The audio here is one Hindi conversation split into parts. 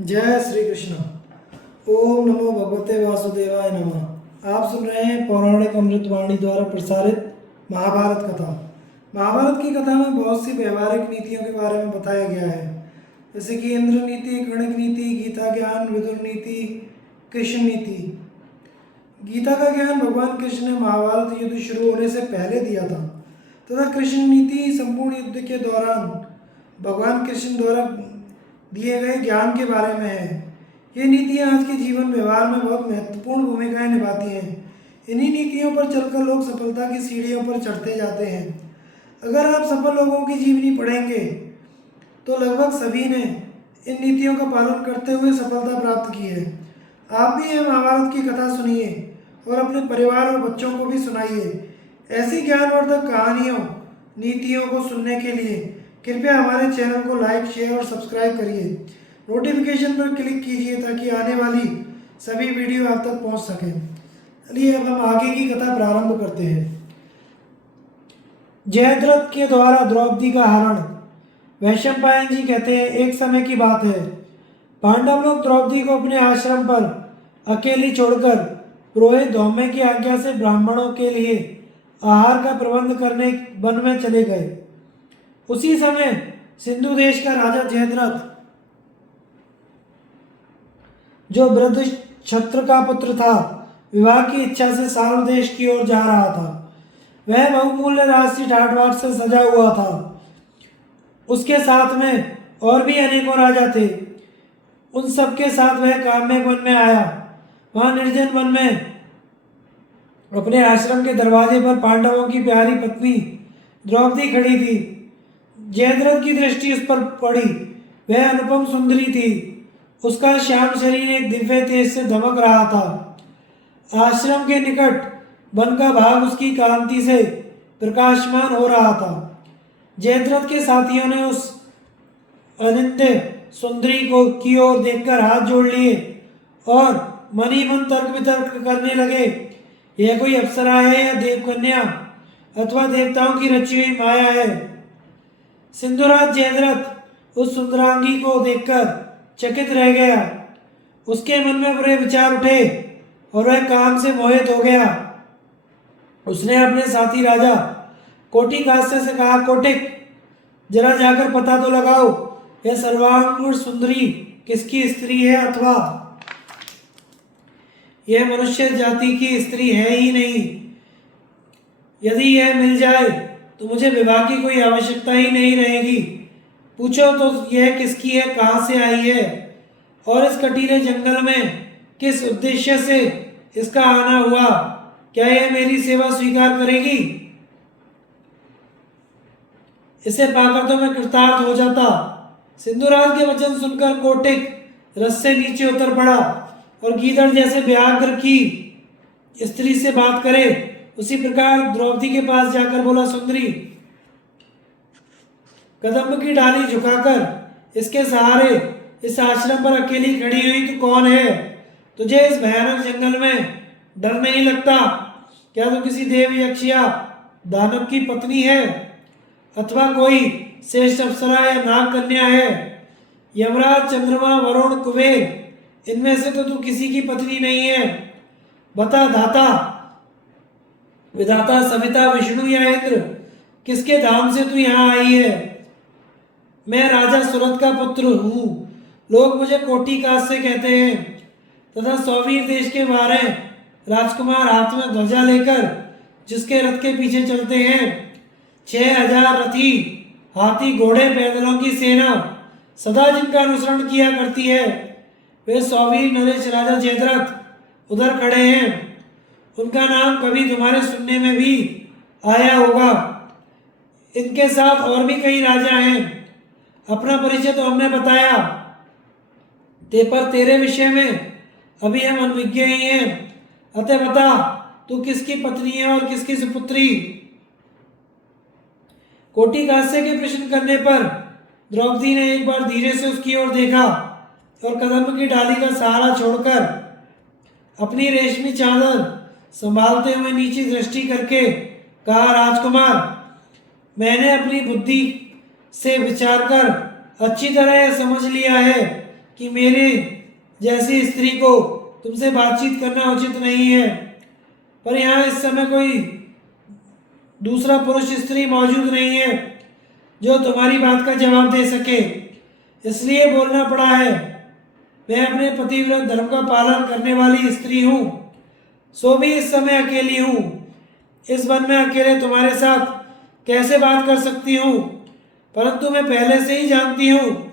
जय श्री कृष्ण। ओम नमो भगवते वासुदेवाय नमः। आप सुन रहे हैं पौराणिक अमृतवाणी द्वारा प्रसारित महाभारत कथा। महाभारत की कथा में बहुत सी व्यवहारिक नीतियों के बारे में बताया गया है, जैसे कि इंद्र नीति, कणक नीति, गीता ज्ञान, विदुर नीति, कृष्ण नीति। गीता का ज्ञान भगवान कृष्ण ने महाभारत युद्ध शुरू होने से पहले दिया था तथा कृष्ण नीति संपूर्ण युद्ध के दौरान भगवान कृष्ण द्वारा दिए गए ज्ञान के बारे में है। ये नीतियाँ आज के जीवन व्यवहार में बहुत महत्वपूर्ण भूमिकाएं निभाती हैं। इन्हीं नीतियों पर चलकर लोग सफलता की सीढ़ियों पर चढ़ते जाते हैं। अगर आप सफल लोगों की जीवनी पढ़ेंगे तो लगभग सभी ने इन नीतियों का पालन करते हुए सफलता प्राप्त की है। आप भी यह महाभारत की कथा सुनिए और अपने परिवार और बच्चों को भी सुनाइए। ऐसी ज्ञानवर्धक कहानियों, नीतियों को सुनने के लिए कृपया हमारे चैनल को लाइक, शेयर और सब्सक्राइब करिए। नोटिफिकेशन पर क्लिक कीजिए ताकि आने वाली सभी वीडियो आप तक पहुंच सके। चलिए अब हम आगे की कथा प्रारंभ करते हैं। जयद्रथ के द्वारा द्रौपदी का हरण। वैशंपायन जी कहते हैं, एक समय की बात है, पांडव लोग द्रौपदी को अपने आश्रम पर अकेली छोड़कर पुरोहित धौम्य की आज्ञा से ब्राह्मणों के लिए आहार का प्रबंध करने वन में चले गए। उसी समय सिंधु देश का राजा जयद्रथ, जो वृद्ध क्षत्र का पुत्र था, विवाह की इच्छा से साल देश की ओर जा रहा था। वह बहुमूल्य राजसी ठाट से सजा हुआ था। उसके साथ में और भी अनेकों राजा थे। उन सबके साथ वह काम्य वन में आया। वहां निर्जन वन में अपने आश्रम के दरवाजे पर पांडवों की प्यारी पत्नी द्रौपदी खड़ी थी। जयद्रथ की दृष्टि उस पर पड़ी। वह अनुपम सुंदरी थी। उसका श्याम शरीर एक दिव्य तेज से दमक रहा था। आश्रम के निकट वन का भाग उसकी कांति से प्रकाशमान हो रहा था। जयद्रथ के साथियों ने उस अनिंद्य सुंदरी को की ओर देखकर हाथ जोड़ लिए और मन ही मन तर्क वितर्क करने लगे। यह कोई अप्सरा है या देवकन्या अथवा देवताओं की रची हुई माया है। सिंधुराज जयद्रथ उस सुंदरांगी को देखकर चकित रह गया। उसके मन में बुरे विचार उठे और वह काम से मोहित हो गया। उसने अपने साथी राजा कोटिकास्य से कहा, कोटिक, जरा जाकर पता तो लगाओ, यह सर्वांगुण सुंदरी किसकी स्त्री है अथवा यह मनुष्य जाति की स्त्री है ही नहीं। यदि यह मिल जाए तो मुझे विवाह की कोई आवश्यकता ही नहीं रहेगी। पूछो तो यह किसकी है, कहाँ से आई है और इस कटीले जंगल में किस उद्देश्य से इसका आना हुआ। क्या यह मेरी सेवा स्वीकार करेगी? इसे पाकर तो मैं कृतार्थ हो जाता। सिंधुराज के वचन सुनकर कोटिक रस से नीचे उतर पड़ा और गीदड़ जैसे व्याघ्र की स्त्री से बात करे उसी प्रकार द्रौपदी के पास जाकर बोला, सुंदरी, कदम्ब की डाली झुकाकर इसके सहारे इस आश्रम पर अकेली खड़ी हुई तू कौन है? तुझे इस भयानक जंगल में डर नहीं लगता? क्या तू किसी देव, यक्ष या दानव की पत्नी है अथवा कोई श्रेष्ठ अप्सरा या नाग कन्या है? यमराज, चंद्रमा, वरुण, कुबेर, इनमें से तो तू किसी की पत्नी नहीं है। बता धाता, विधाता, सविता, विष्णु या इंद्र, किसके धाम से तू यहाँ आई है? मैं राजा सुरथ का पुत्र हूँ। लोग मुझे कोटिकास्य कहते हैं तथा सौवीर देश के 12 राजकुमार हाथ में ध्वजा लेकर जिसके रथ के पीछे चलते हैं। 6000 रथी, हाथी, घोड़े, पैदलों की सेना सदा जिनका अनुसरण किया करती है, वे सौवीर नरेश राजा जयद्रथ उधर खड़े हैं। उनका नाम कभी तुम्हारे सुनने में भी आया होगा। इनके साथ और भी कई राजा हैं। अपना परिचय तो हमने बताया, पर तेरे विषय में अभी हम अनभिज्ञ ही हैं। अतः बता, तू किसकी पत्नी है और किसकी सुपुत्री? कोटिकास्य के प्रश्न करने पर द्रौपदी ने एक बार धीरे से उसकी ओर देखा और कदम्ब की डाली का सहारा छोड़कर अपनी रेशमी चादर संभालते हुए नीचे दृष्टि करके कहा, राजकुमार, मैंने अपनी बुद्धि से विचार कर अच्छी तरह समझ लिया है कि मेरे जैसी स्त्री को तुमसे बातचीत करना उचित नहीं है, पर यहाँ इस समय कोई दूसरा पुरुष स्त्री मौजूद नहीं है जो तुम्हारी बात का जवाब दे सके, इसलिए बोलना पड़ा है। मैं अपने पतिव्रत धर्म का पालन करने वाली स्त्री हूँ, सो भी इस समय अकेली हूँ। इस वन में अकेले तुम्हारे साथ कैसे बात कर सकती हूँ? परंतु मैं पहले से ही जानती हूँ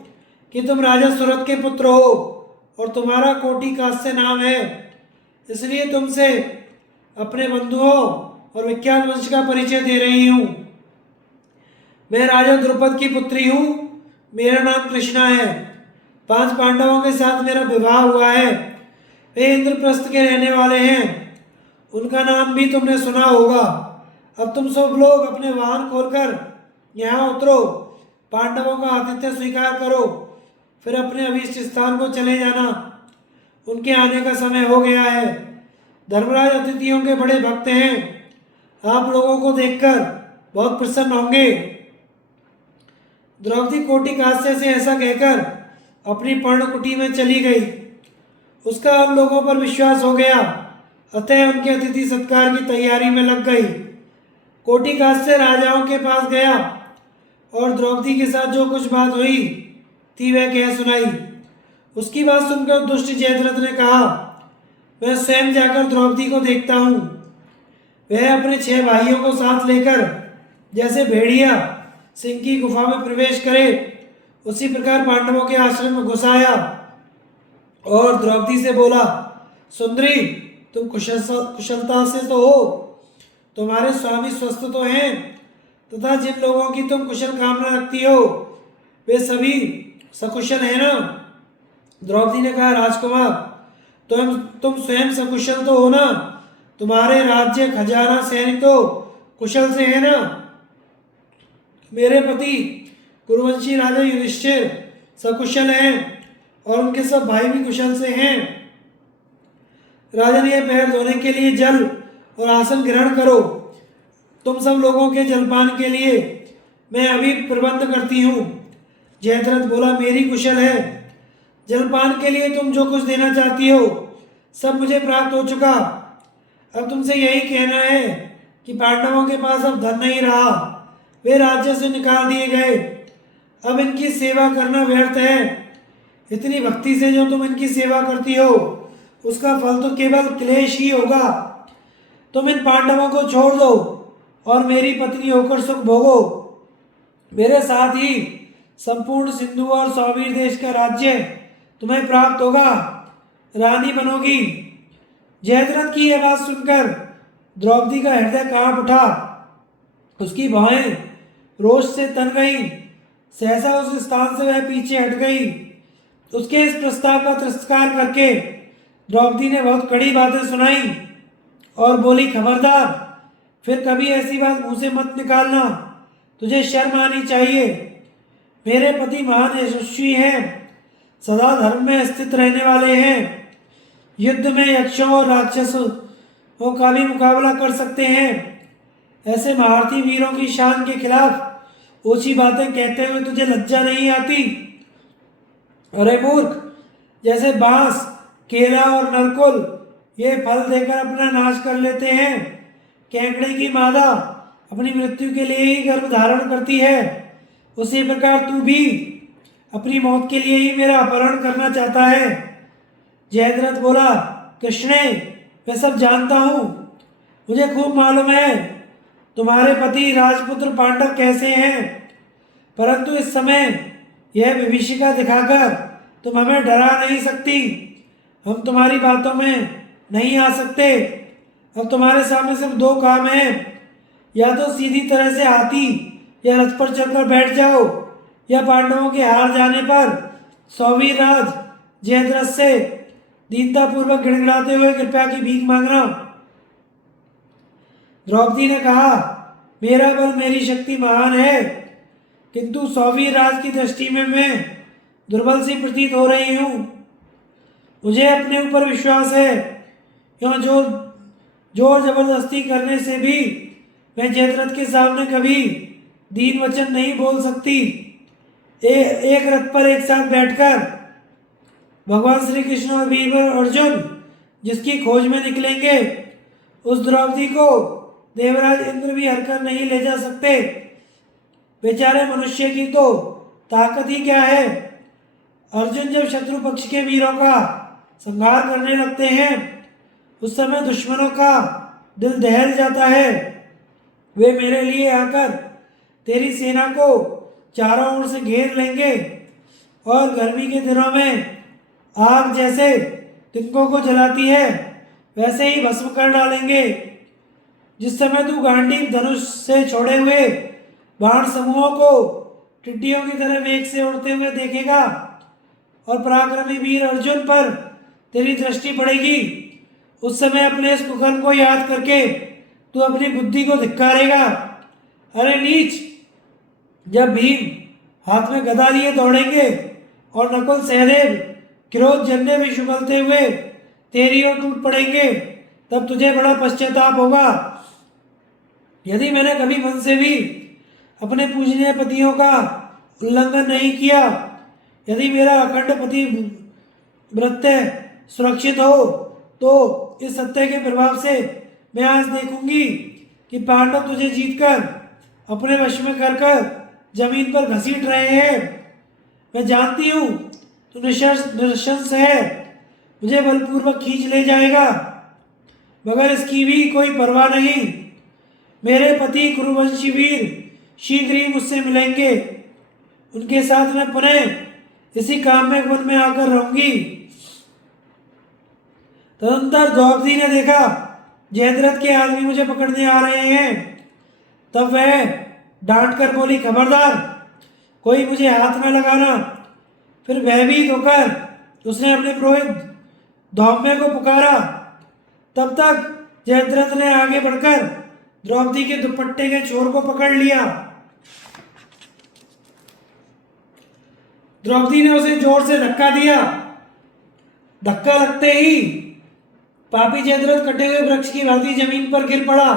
कि तुम राजा सुरत के पुत्र हो और तुम्हारा कोटि कास्य नाम है, इसलिए तुमसे अपने बंधुओं और विख्यात वंश का परिचय दे रही हूँ। मैं राजा द्रुपद की पुत्री हूँ, मेरा नाम कृष्णा है। 5 पांडवों के साथ मेरा विवाह हुआ है, वे इंद्रप्रस्थ के रहने वाले हैं, उनका नाम भी तुमने सुना होगा। अब तुम सब लोग अपने वाहन खोलकर यहाँ उतरो, पांडवों का आतिथ्य स्वीकार करो, फिर अपने अभीष्ट स्थान को चले जाना, उनके आने का समय हो गया है। धर्मराज अतिथियों के बड़े भक्त हैं, आप लोगों को देखकर बहुत प्रसन्न होंगे। द्रौपदी कोटि कास्य से ऐसा कहकर अपनी पर्णकुटी में चली गई। उसका उन लोगों पर विश्वास हो गया, अतः उनके अतिथि सत्कार की तैयारी में लग गई। कोटि कास्य राजाओं के पास गया और द्रौपदी के साथ जो कुछ बात हुई थी वह कह सुनाई। उसकी बात सुनकर दुष्ट जयद्रथ ने कहा, मैं स्वयं जाकर द्रौपदी को देखता हूँ। वह अपने 6 भाइयों को साथ लेकर जैसे भेड़िया सिंह की गुफा में प्रवेश करे उसी प्रकार पांडवों के आश्रम में घुस आया और द्रौपदी से बोला, सुंदरी तुम कुशलता से तो हो, तुम्हारे स्वामी स्वस्थ तो हैं, तथा जिन लोगों की तुम कुशल कामना रखती हो वे सभी सकुशल है ना? द्रौपदी ने कहा, राजकुमार तुम स्वयं सकुशल तो हो ना? तुम्हारे राज्य खजाना सैनिक तो कुशल से है ना? मेरे पति कुरुवंशी राजा युधिष्ठिर सकुशल हैं और उनके सब भाई भी कुशल से हैं। राजन, ये पैर धोने के लिए जल और आसन ग्रहण करो। तुम सब लोगों के जलपान के लिए मैं अभी प्रबंध करती हूँ। जयद्रथ बोला, मेरी कुशल है, जलपान के लिए तुम जो कुछ देना चाहती हो सब मुझे प्राप्त हो चुका। अब तुमसे यही कहना है कि पांडवों के पास अब धन नहीं रहा, वे राज्य से निकाल दिए गए, अब इनकी सेवा करना व्यर्थ है। इतनी भक्ति से जो तुम इनकी सेवा करती हो उसका फल तो केवल क्लेश ही होगा। तुम इन पांडवों को छोड़ दो और मेरी पत्नी होकर सुख भोगो। मेरे साथ ही संपूर्ण सिंधु और सौवीर देश का राज्य तुम्हें प्राप्त होगा, रानी बनोगी। जयद्रथ की यह बात सुनकर द्रौपदी का हृदय कांप उठा, उसकी भौहें रोष से तन गई, सहसा उस स्थान से वह पीछे हट गई। उसके इस प्रस्ताव का तिरस्कार करके द्रौपदी ने बहुत कड़ी बातें सुनाई और बोली, खबरदार फिर कभी ऐसी बात मुंह से मत निकालना, तुझे शर्म आनी चाहिए। मेरे पति महान यशस्वी हैं, सदा धर्म में स्थित रहने वाले हैं, युद्ध में यक्षों और राक्षसों का भी मुकाबला कर सकते हैं। ऐसे महारथी वीरों की शान के खिलाफ ऊंची बातें कहते हुए तुझे लज्जा नहीं आती? अरे मूर्ख, जैसे बांस, केला और नरकुल ये फल देकर अपना नाश कर लेते हैं, केकड़े की मादा अपनी मृत्यु के लिए ही गर्भ धारण करती है, उसी प्रकार तू भी अपनी मौत के लिए ही मेरा अपहरण करना चाहता है। जयद्रथ बोला, कृष्णे, मैं सब जानता हूँ, मुझे खूब मालूम है तुम्हारे पति राजपुत्र पांडव कैसे हैं, परंतु इस समय यह विभीषिका दिखाकर तुम हमें डरा नहीं सकती। हम तुम्हारी बातों में नहीं आ सकते। अब तुम्हारे सामने सिर्फ 2 काम हैं, या तो सीधी तरह से हाथी या रथ पर चढ़कर बैठ जाओ, या पांडवों के हार जाने पर सौवीर राज जयद्रथ से दीनतापूर्वक गिड़गिड़ाते हुए कृपया की भीख मांगना। द्रौपदी ने कहा, मेरा बल मेरी शक्ति महान है, किंतु सौवीर राज की दृष्टि में मैं दुर्बल सी प्रतीत हो रही हूँ। मुझे अपने ऊपर विश्वास है, क्यों जोर जबरदस्ती करने से भी मैं जयद्रथ के सामने कभी दीन वचन नहीं बोल सकती। एक रथ पर एक साथ बैठकर भगवान श्री कृष्ण और वीर अर्जुन जिसकी खोज में निकलेंगे, उस द्रौपदी को देवराज इंद्र भी हरकर नहीं ले जा सकते। बेचारे मनुष्य की तो ताकत ही क्या है। अर्जुन जब शत्रु पक्ष के वीरों का संहार करने लगते हैं, उस समय दुश्मनों का दिल दहल जाता है। वे मेरे लिए आकर तेरी सेना को चारों ओर से घेर लेंगे और गर्मी के दिनों में आग जैसे तिनकों को जलाती है वैसे ही भस्म कर डालेंगे। जिस समय तू गांडीव धनुष से छोड़े हुए बाण समूहों को टिड्डियों की तरह वेग से उड़ते हुए देखेगा और पराक्रमी वीर अर्जुन पर तेरी दृष्टि पड़ेगी, उस समय अपने इस कुकर्म को याद करके तू अपनी बुद्धि को धिक्कारेगा। अरे नीच, जब भीम हाथ में गदा लिए दौड़ेंगे और नकुल सहदेव क्रोध जन्य भी उछलते हुए तेरी ओर टूट पड़ेंगे, तब तुझे बड़ा पश्चाताप होगा। यदि मैंने कभी मन से भी अपने पूजनीय पतियों का उल्लंघन नहीं किया, यदि मेरा अखंड पति व्रत्य सुरक्षित हो, तो इस सत्य के प्रभाव से मैं आज देखूंगी कि पांडव तुझे जीतकर अपने वश में कर जमीन पर घसीट रहे हैं। मैं जानती हूँ तू निशंस है, मुझे बलपूर्वक खींच ले जाएगा, मगर इसकी भी कोई परवाह नहीं। मेरे पति कुरुवंशी वीर शीघ्र ही मुझसे मिलेंगे, उनके साथ मैं पुनः इसी काम में वन में आकर रहूंगी। तदंतर द्रौपदी ने देखा जयद्रथ के आदमी मुझे पकड़ने आ रहे हैं, तब वह डांट कर बोली, खबरदार कोई मुझे हाथ में लगाना। फिर भयभीत होकर उसने अपने पुरोहित धौम्य को पुकारा। तब तक जयद्रथ ने आगे बढ़कर द्रौपदी के दुपट्टे के छोर को पकड़ लिया। द्रौपदी ने उसे जोर से धक्का दिया। धक्का लगते ही पापी जयद्रथ कटे हुए वृक्ष की भांति जमीन पर गिर पड़ा।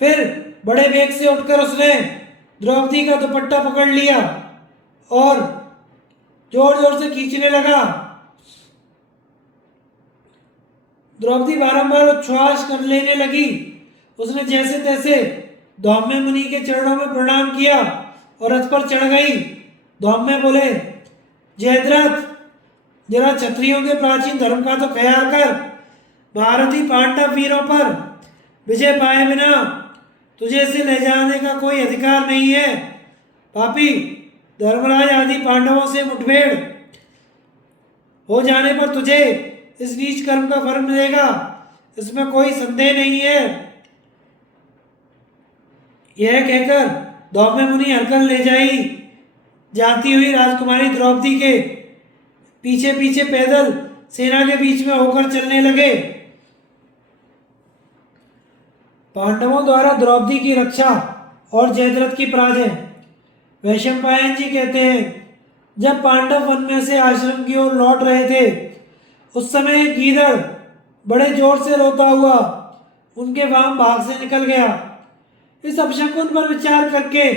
फिर बड़े वेग से उठकर उसने द्रौपदी का दुपट्टा पकड़ लिया और जोर जोर से खींचने लगा। द्रौपदी बारंबार उच्छ्वास कर लेने लगी। उसने जैसे तैसे धौम्य मुनि के चरणों में प्रणाम किया और रथ पर चढ़ गई। धौम्य बोले, जयद्रथ, जरा क्षत्रियों के प्राचीन धर्म का तो ख्याल कर। महारथी पांडव वीरों पर विजय पाए बिना तुझे इसे ले जाने का कोई अधिकार नहीं है। पापी, धर्मराज आदि पांडवों से मुठभेड़ हो जाने पर तुझे इस नीच कर्म का फल मिलेगा, इसमें कोई संदेह नहीं है। यह कहकर धौम्य मुनि हरकल ले जाती हुई राजकुमारी द्रौपदी के पीछे पीछे पैदल सेना के बीच में होकर चलने लगे। पांडवों द्वारा द्रौपदी की रक्षा और जयद्रथ की पराजय। वैशंपायन जी कहते हैं, जब पांडव वन में से आश्रम की ओर लौट रहे थे, उस समय एक गीदड़ बड़े जोर से रोता हुआ उनके वाम भाग से निकल गया। इस अपशकुन पर विचार करके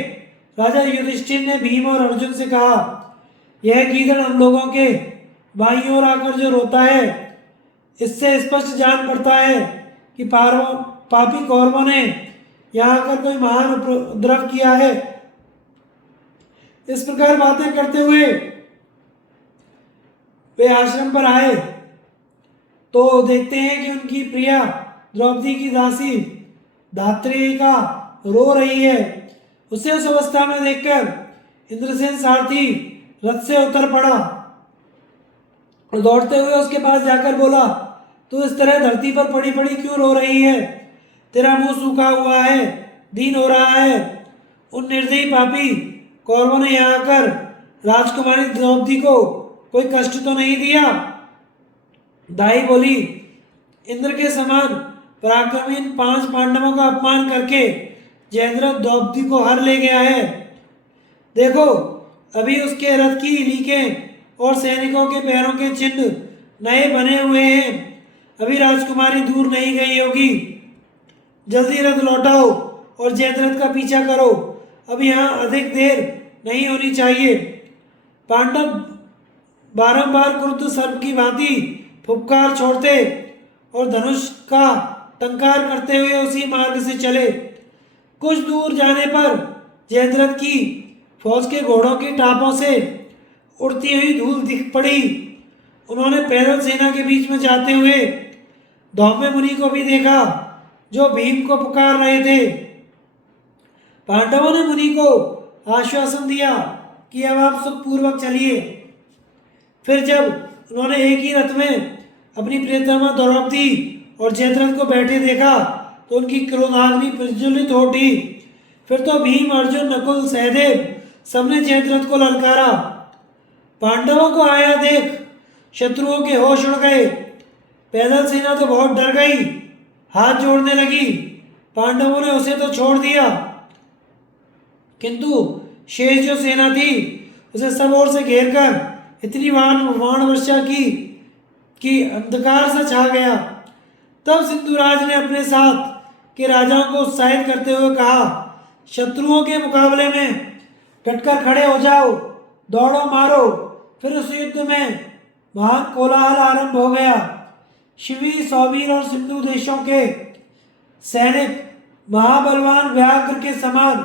राजा युधिष्ठिर ने भीम और अर्जुन से कहा, यह गीदड़ हम लोगों के बाईं ओर आकर जो रोता है, इससे स्पष्ट जान पड़ता है कि पापी कौरवों ने यहाँ आकर कोई महान उपद्रव किया है। इस प्रकार बातें करते हुए वे आश्रम पर आए तो देखते हैं कि उनकी प्रिया द्रौपदी की दासी धात्री का रो रही है। उसे उस अवस्था में देखकर इंद्रसेन सारथी रथ से उतर पड़ा और दौड़ते हुए उसके पास जाकर बोला, तू इस तरह धरती पर पड़ी पड़ी क्यों रो रही है? तेरा मुंह सूखा हुआ है, दीन हो रहा है। उन निर्दयी पापी कौरवों ने यहाँ आकर राजकुमारी द्रौपदी को कोई कष्ट तो नहीं दिया? दाई बोली, इंद्र के समान पराक्रमी 5 पांडवों का अपमान करके जयद्रथ द्रौपदी को हर ले गया है। देखो, अभी उसके रथ की लीकें और सैनिकों के पैरों के चिन्ह नए बने हुए हैं। अभी राजकुमारी दूर नहीं गई होगी। जल्दी रथ लौटाओ और जयद्रथ का पीछा करो। अब यहाँ अधिक देर नहीं होनी चाहिए। पांडव बारंबार क्रुद्ध सर्प की भांति फुफकार छोड़ते और धनुष का टंकार करते हुए उसी मार्ग से चले। कुछ दूर जाने पर जयद्रथ की फौज के घोड़ों की टापों से उड़ती हुई धूल दिख पड़ी। उन्होंने पैदल सेना के बीच में जाते हुए धौम्य मुनि को भी देखा, जो भीम को पुकार रहे थे। पांडवों ने मुनि को आश्वासन दिया कि अब आप सुखपूर्वक चलिए। फिर जब उन्होंने एक ही रथ में अपनी प्रियतमा द्रौपदी और जयद्रथ को बैठे देखा तो उनकी क्रोधाग्नि प्रज्वलित हो उठी। फिर तो भीम, अर्जुन, नकुल, सहदेव सबने जयद्रथ को ललकारा। पांडवों को आया देख शत्रुओं के होश उड़ गए। पैदल सेना तो बहुत डर गई, हाथ जोड़ने लगी। पांडवों ने उसे तो छोड़ दिया, किंतु शेष जो सेना थी उसे सब ओर से घेर कर इतनी बाण वर्षा की कि अंधकार से छा गया। तब सिंधुराज ने अपने साथ के राजाओं को उत्साहित करते हुए कहा, शत्रुओं के मुकाबले में डटकर खड़े हो जाओ, दौड़ो मारो। फिर उस युद्ध में महान कोलाहल आरंभ हो गया। शिवी, सौवीर और सिंधु देशों के सैनिक महाबलवान व्याघ्र के समान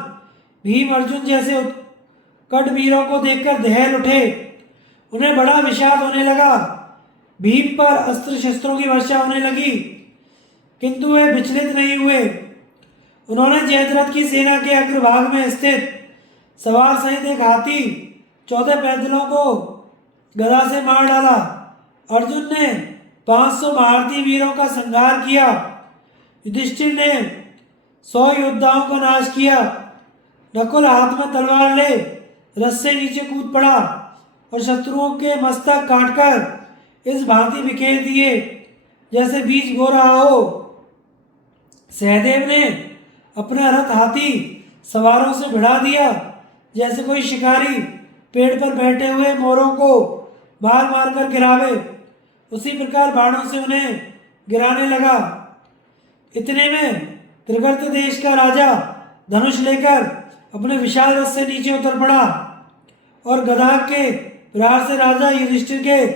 भीम, अर्जुन जैसे उत्कट वीरों को देखकर दहल उठे। उन्हें बड़ा विषाद होने लगा। भीम पर अस्त्र शस्त्रों की वर्षा होने लगी, किंतु वे विचलित नहीं हुए। उन्होंने जयद्रथ की सेना के अग्रभाग में स्थित सवार सहित एक हाथी 14 पैदलों को गदा से मार डाला। अर्जुन ने 500 भारतीय वीरों का संहार किया। युधिष्ठिर ने 100 योद्धाओं का नाश किया। नकुल हाथ में तलवार ले रथ से नीचे कूद पड़ा और शत्रुओं के मस्तक काटकर इस भांति बिखेर दिए जैसे बीज बो रहा हो। सहदेव ने अपना रथ हाथी सवारों से भिड़ा दिया, जैसे कोई शिकारी पेड़ पर बैठे हुए मोरों को मार मार कर गिरावे, उसी प्रकार बाणों से उन्हें गिराने लगा। इतने में त्रिगर्त देश का राजा धनुष लेकर अपने विशाल रथ से नीचे उतर पड़ा और गदा के प्रहार से राजा युधिष्ठिर के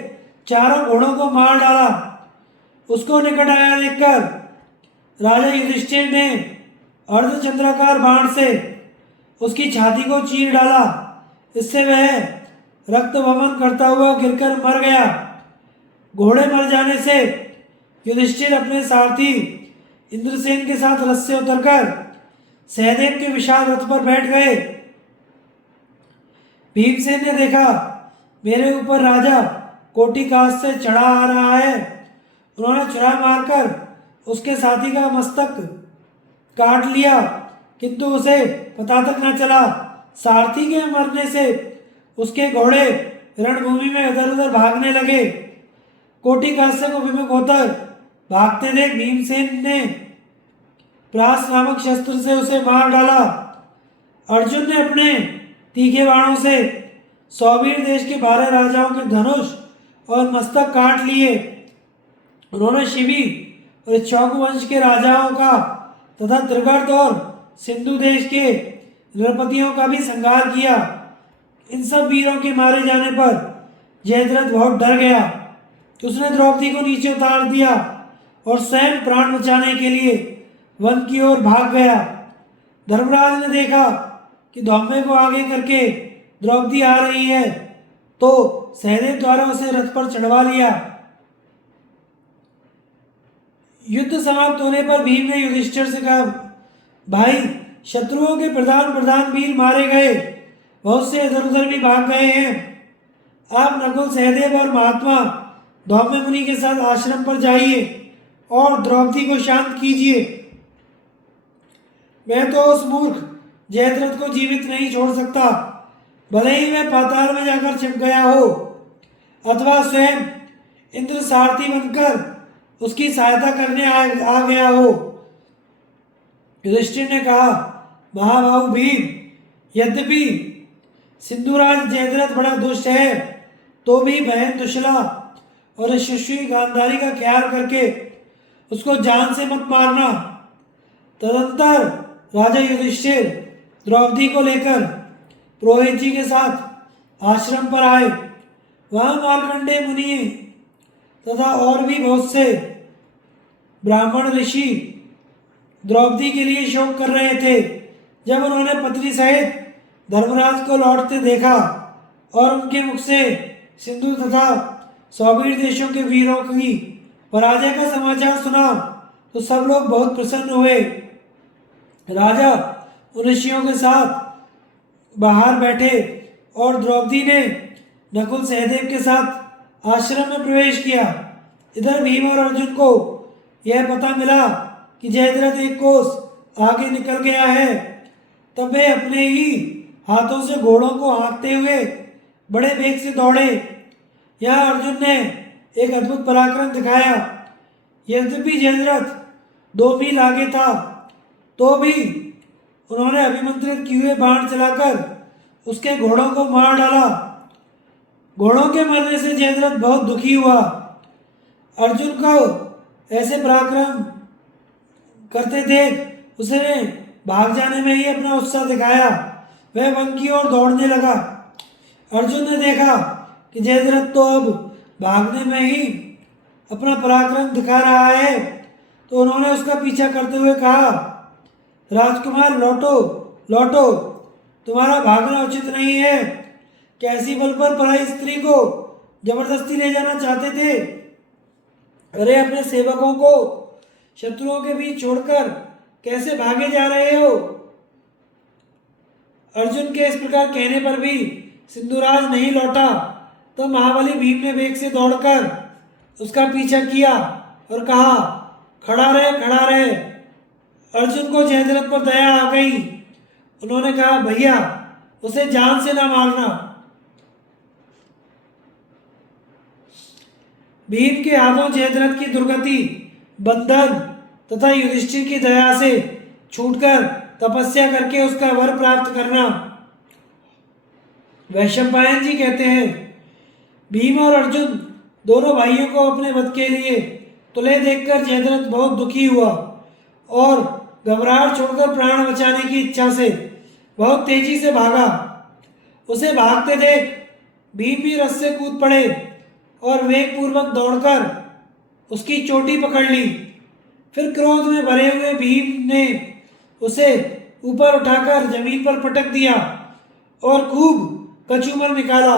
चारों घोड़ों को मार डाला। उसको निकट आया देखकर राजा युधिष्ठिर ने अर्धचंद्राकार बाण से उसकी छाती को चीर डाला। इससे वह रक्त वमन करता हुआ गिरकर मर गया। घोड़े मर जाने से युधिष्ठिर अपने सारथी इंद्रसेन के साथ रथ से उतरकर सहदेव के विशाल रथ पर बैठ गए। भीमसेन ने देखा, मेरे ऊपर राजा कोटिकास से चढ़ा आ रहा है। उन्होंने छुरा मारकर उसके साथी का मस्तक काट लिया, किंतु उसे पता तक न चला। सारथी के मरने से उसके घोड़े रणभूमि में इधर उधर भागने लगे। कोटिकास्य को विमुख होकर भागते देख भीमसेन ने प्रास नामक शस्त्र से उसे मार डाला। अर्जुन ने अपने तीखे बाणों से सौवीर देश के 12 राजाओं के धनुष और मस्तक काट लिए। उन्होंने शिवी और इक्ष्वाकु वंश के राजाओं का तथा त्रिगर्त और सिंधु देश के नृपतियों का भी संहार किया। इन सब वीरों के मारे जाने पर जयद्रथ बहुत डर गया। उसने द्रौपदी को नीचे उतार दिया और स्वयं प्राण बचाने के लिए वन की ओर भाग गया। धर्मराज ने देखा कि धौम्य को आगे करके द्रौपदी आ रही है, तो सहदेव द्वारा उसे रथ पर चढ़वा लिया। युद्ध समाप्त होने पर भीम ने युधिष्ठिर से कहा, भाई, शत्रुओं के प्रधान वीर मारे गए, बहुत से इधर उधर भी भाग गए हैं। आप नकुल, सहदेव और महात्मा धौम्य मुनि के साथ आश्रम पर जाइए और द्रौपदी को शांत कीजिए। मैं तो उस मूर्ख जयद्रथ को जीवित नहीं छोड़ सकता, भले ही मैं पाताल में जाकर छिप गया हो अथवा स्वयं इंद्र सारथी बनकर उसकी सहायता करने आ गया हो। युधिष्ठिर ने कहा, महाबाहु भीम, यद्यपि सिंधुराज जयद्रथ बड़ा दुष्ट है, तो भी बहन दुशला और यशस्वी गांधारी का ख्याल करके उसको जान से मत मारना। तदंतर राजा युधिष्ठिर द्रौपदी को लेकर पुरोहित जी के साथ आश्रम पर आए वहाँ मार्कंडेय मुनि तथा और भी बहुत से ब्राह्मण ऋषि द्रौपदी के लिए शोक कर रहे थे। जब उन्होंने पत्नी सहित धर्मराज को लौटते देखा और उनके मुख से सिंधु तथा सौवीर देशों के वीरों की पराजय का समाचार सुना तो सब लोग बहुत प्रसन्न हुए। राजा उन ऋषियों के साथ बाहर बैठे और द्रौपदी ने नकुल सहदेव के साथ आश्रम में प्रवेश किया। इधर भीम और अर्जुन को यह पता मिला कि जयद्रथ एक कोस आगे निकल गया है। तब वे अपने ही हाथों से घोड़ों को हाँकते हुए बड़े वेग से दौड़े। यहाँ अर्जुन ने एक अद्भुत पराक्रम दिखाया। यद्यपि जयद्रथ 2 मील आगे था तो भी उन्होंने अभिमंत्रित किए हुए बाण चलाकर उसके घोड़ों को मार डाला। घोड़ों के मरने से जयद्रथ बहुत दुखी हुआ। अर्जुन को ऐसे पराक्रम करते देख उसने भाग जाने में ही अपना उत्साह दिखाया। वह वन की ओर दौड़ने लगा। अर्जुन ने देखा कि जयद्रथ तो अब भागने में ही अपना पराक्रम दिखा रहा है तो उन्होंने उसका पीछा करते हुए कहा, राजकुमार लौटो लौटो, तुम्हारा भागना उचित नहीं है। कैसी बल पर पराई स्त्री को जबरदस्ती ले जाना चाहते थे? अरे अपने सेवकों को शत्रुओं के बीच छोड़कर कैसे भागे जा रहे हो? अर्जुन के इस प्रकार कहने पर भी सिंधुराज नहीं लौटा तो महाबली भीम ने वेग से दौड़कर उसका पीछा किया और कहा, खड़ा रहे खड़ा रहे। अर्जुन को जयद्रथ पर दया आ गई। उन्होंने कहा, भैया उसे जान से ना मारना। भीम के हाथों जयद्रथ की दुर्गति बंधन तथा युधिष्ठिर की दया से छूटकर तपस्या करके उसका वर प्राप्त करना। वैशंपायन जी कहते हैं, भीम और अर्जुन दोनों भाइयों को अपने वध के लिए तुले देखकर जयद्रथ बहुत दुखी हुआ और घबराहट छोड़कर प्राण बचाने की इच्छा से बहुत तेजी से भागा। उसे भागते देख भीम भी रथ से कूद पड़े और वेग पूर्वक दौड़कर उसकी चोटी पकड़ ली। फिर क्रोध में भरे हुए भीम ने उसे ऊपर उठाकर जमीन पर पटक दिया और खूब कचूमर निकाला।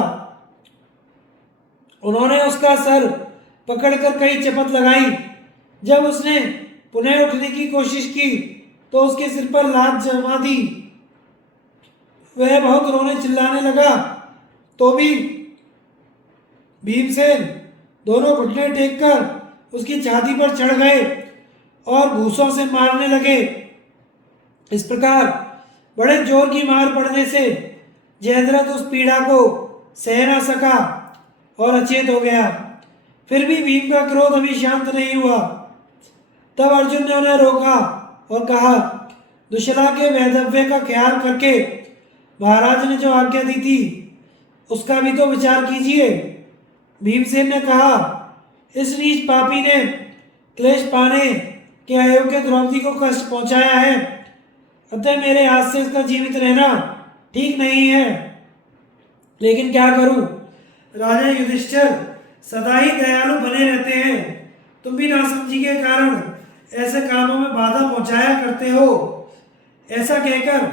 उन्होंने उसका सर पकड़कर कई चपत लगाई। जब उसने पुनः उठने की कोशिश की तो उसके सिर पर लात जमा दी। वह बहुत रोने चिल्लाने लगा तो भी भीमसेन दोनों घुटने टेककर उसकी छाती पर चढ़ गए और घूसों से मारने लगे। इस प्रकार बड़े जोर की मार पड़ने से जयद्रथ उस पीड़ा को सह न सका और अचेत हो गया। फिर भी भीम का क्रोध अभी शांत नहीं हुआ। तब अर्जुन ने उन्हें रोका और कहा, दुशला के वैधव्य का ख्याल करके महाराज ने जो आज्ञा दी थी उसका भी तो विचार कीजिए। भीमसेन ने कहा, इस नीच पापी ने क्लेश पाने के अयोग्य द्रौपदी को कष्ट पहुंचाया है, अतः मेरे हाथ से इसका जीवित रहना ठीक नहीं है। लेकिन क्या करूं, राजा युधिष्ठिर सदा ही दयालु बने रहते हैं। तुम भी नासमझी के कारण ऐसे कामों में बाधा पहुंचाया करते हो। ऐसा कहकर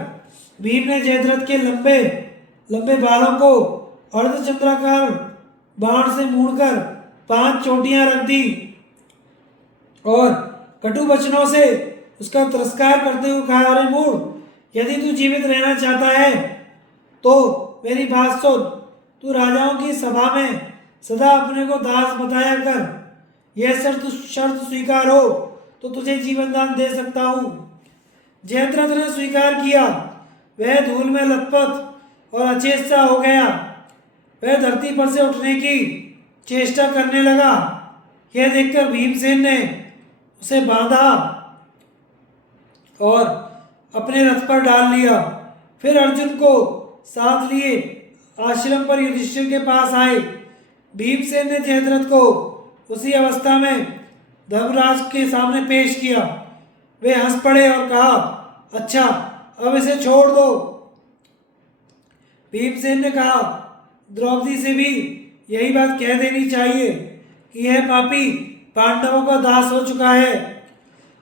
भीम ने जयद्रथ के लंबे लंबे बालों को अर्धचंद्राकार बाण से मूड़कर 5 चोटियां रख दी और कटु वचनों से उसका तिरस्कार करते हुए कहा, अरे मूढ़, यदि तू जीवित रहना चाहता है तो मेरी बात सुन। तू राजाओं की सभा में सदा अपने को दास बताया कर। यह शर्त स्वीकार हो तो तुझे जीवन दान दे सकता हूँ। जयद्रथ ने स्वीकार किया। वह धूल में लथपथ और अचेत सा हो गया। वह धरती पर से उठने की चेष्टा करने लगा। यह देखकर भीमसेन ने उसे बांधा और अपने रथ पर डाल लिया। फिर अर्जुन को साथ लिए आश्रम पर युधिष्ठिर के पास आए। भीमसेन ने जयद्रथ को उसी अवस्था में धर्मराज के सामने पेश किया। वे हंस पड़े और कहा, अच्छा अब इसे छोड़ दो। भीमसेन ने कहा, द्रौपदी से भी यही बात कह देनी चाहिए कि यह पापी पांडवों का दास हो चुका है।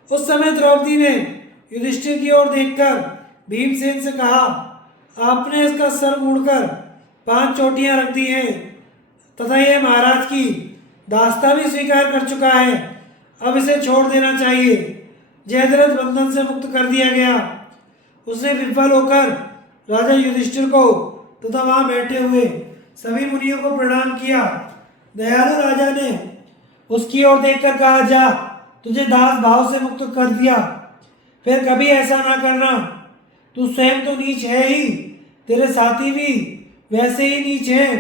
उस समय द्रौपदी ने युधिष्ठिर की ओर देखकर भीमसेन से कहा, आपने इसका सर मुड़कर 5 चोटियां रख दी हैं तथा यह महाराज की दास्ता भी स्वीकार कर चुका है। अब इसे छोड़ देना चाहिए। जयद्रथ बंधन से मुक्त कर दिया गया। उसने विफल होकर राजा युधिष्ठिर को तथा वहां बैठे हुए सभी मुनियों को प्रणाम किया। दयालु राजा ने उसकी ओर देखकर कहा, जा, तुझे दास भाव से मुक्त कर दिया, फिर कभी ऐसा ना करना। तू स्वयं तो नीच है ही, तेरे साथी भी वैसे ही नीच हैं।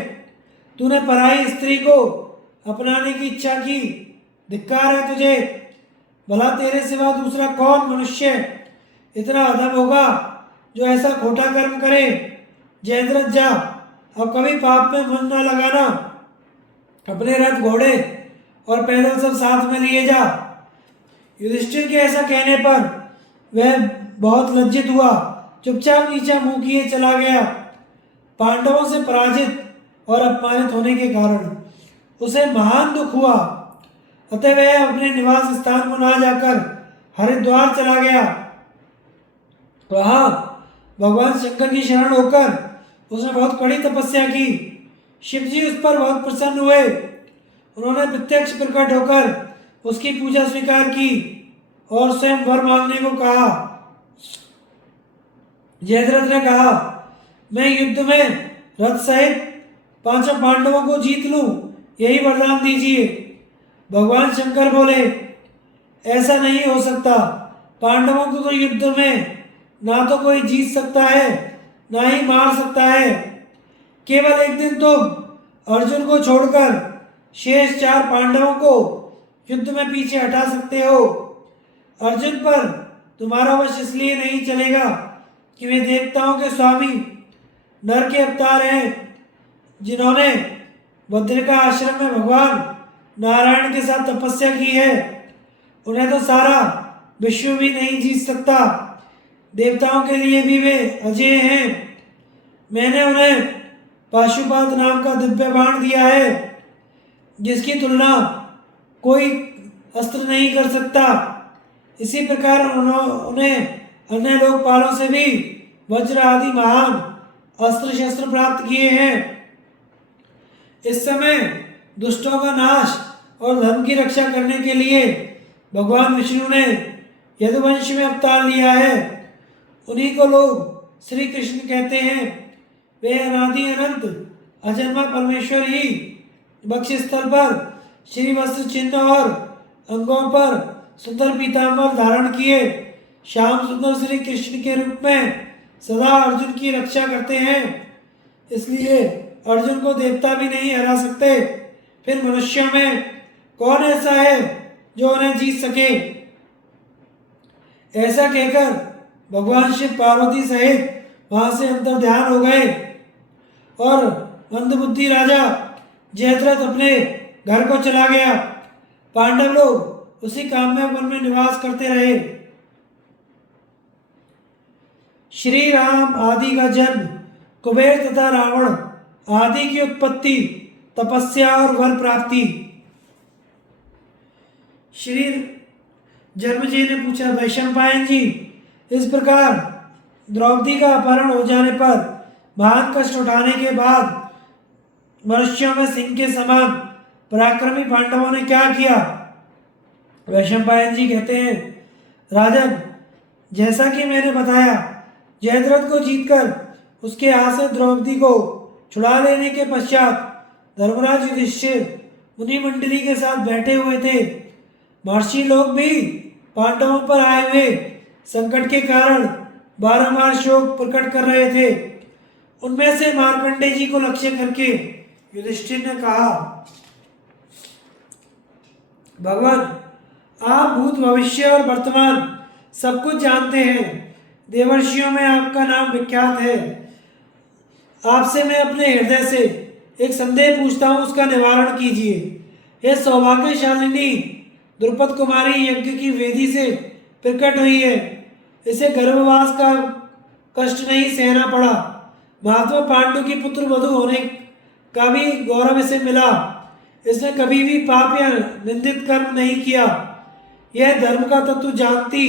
तूने पराई स्त्री को अपनाने की इच्छा की, धिक्कार है तुझे। भला तेरे सिवा दूसरा कौन मनुष्य इतना अधम होगा जो ऐसा खोटा कर्म करे। जयद्रथ, जा, अब कभी पाप में मन न लगाना। अपने रथ, घोड़े और पैदल सब साथ में लिए जा। युधिष्ठिर के ऐसा कहने पर वह बहुत लज्जित हुआ, चुपचाप नीचा मुंह किए चला गया। पांडवों से पराजित और अपमानित होने के कारण उसे महान दुख हुआ। अतः वह अपने निवास स्थान को ना जाकर हरिद्वार चला गया। वहां भगवान शंकर की शरण होकर उसने बहुत कड़ी तपस्या की। शिव जी उस पर बहुत प्रसन्न हुए। उन्होंने प्रत्यक्ष प्रकट होकर उसकी पूजा स्वीकार की और स्वयं वर मांगने को कहा। जयद्रथ ने कहा, मैं युद्ध में रथ सहित 5 पांडवों को जीत लूं, यही वरदान दीजिए। भगवान शंकर बोले, ऐसा नहीं हो सकता। पांडवों को तो युद्ध में ना तो कोई जीत सकता है ना ही मार सकता है। केवल एक दिन तुम अर्जुन को छोड़कर शेष 4 पांडवों को युद्ध में पीछे हटा सकते हो। अर्जुन पर तुम्हारा वश इसलिए नहीं चलेगा कि वे देवताओं के स्वामी नर के अवतार हैं, जिन्होंने बद्रिका आश्रम में भगवान नारायण के साथ तपस्या की है। उन्हें तो सारा विश्व भी नहीं जीत सकता। देवताओं के लिए भी वे अजय हैं। मैंने उन्हें पाशुपात नाम का दिव्य बाण दिया है, जिसकी तुलना कोई अस्त्र नहीं कर सकता। इसी प्रकार उन्हें अन्य लोकपालों से भी वज्र आदि महान अस्त्र शस्त्र प्राप्त किए हैं। इस समय दुष्टों का नाश और धर्म की रक्षा करने के लिए भगवान विष्णु ने यदुवंश में अवतार लिया है। उन्हीं को लोग श्री कृष्ण कहते हैं। वे अनादि अनंत अजन्मा परमेश्वर ही बक्ष स्थल पर श्री वस्त्र चिन्ह और अंगों पर सुंदर पीताम्बर धारण किए श्याम सुंदर श्री कृष्ण के रूप में सदा अर्जुन की रक्षा करते हैं। इसलिए अर्जुन को देवता भी नहीं हरा सकते। फिर मनुष्यों में कौन ऐसा है जो उन्हें जीत सके। ऐसा कहकर भगवान शिव पार्वती सहित वहां से अंतर्ध्यान हो गए और मंदबुद्धि राजा जयद्रथ अपने घर को चला गया। पांडव लोग उसी काम्य वन में निवास करते रहे। श्री राम आदि का जन्म, कुबेर तथा रावण आदि की उत्पत्ति, तपस्या और वर प्राप्ति। श्री जन्म जी ने पूछा, वैशंपायन जी, इस प्रकार द्रौपदी का अपहरण हो जाने पर महान कष्ट उठाने के बाद मनुष्यों में सिंह के समान पराक्रमी पांडवों ने क्या किया। वैशंपायन जी कहते हैं, राजन, जैसा कि मैंने बताया, जयद्रथ को जीतकर उसके हाथ से द्रौपदी को छुड़ा लेने के पश्चात धर्मराज युधिष्ठिर मुनि मंडली के साथ बैठे हुए थे। महर्षि लोग भी पांडवों पर आए हुए संकट के कारण बारंबार शोक प्रकट कर रहे थे। उनमें से मार्कंडे जी को लक्ष्य करके युधिष्ठिर ने कहा, भगवान, आप भूत भविष्य और वर्तमान सब कुछ जानते हैं। देवर्षियों में आपका नाम विख्यात है। आपसे मैं अपने हृदय से एक संदेह पूछता हूँ, उसका निवारण कीजिए। यह सौभाग्यशालिनी द्रुपद कुमारी यज्ञ की वेदी से प्रकट हुई है। इसे गर्भवास का कष्ट नहीं सहना पड़ा। महात्मा पांडु की पुत्र वधू होने का भी गौरव इसे मिला। इसने कभी भी पाप या निंदित कर्म नहीं किया। यह धर्म का तत्व जानती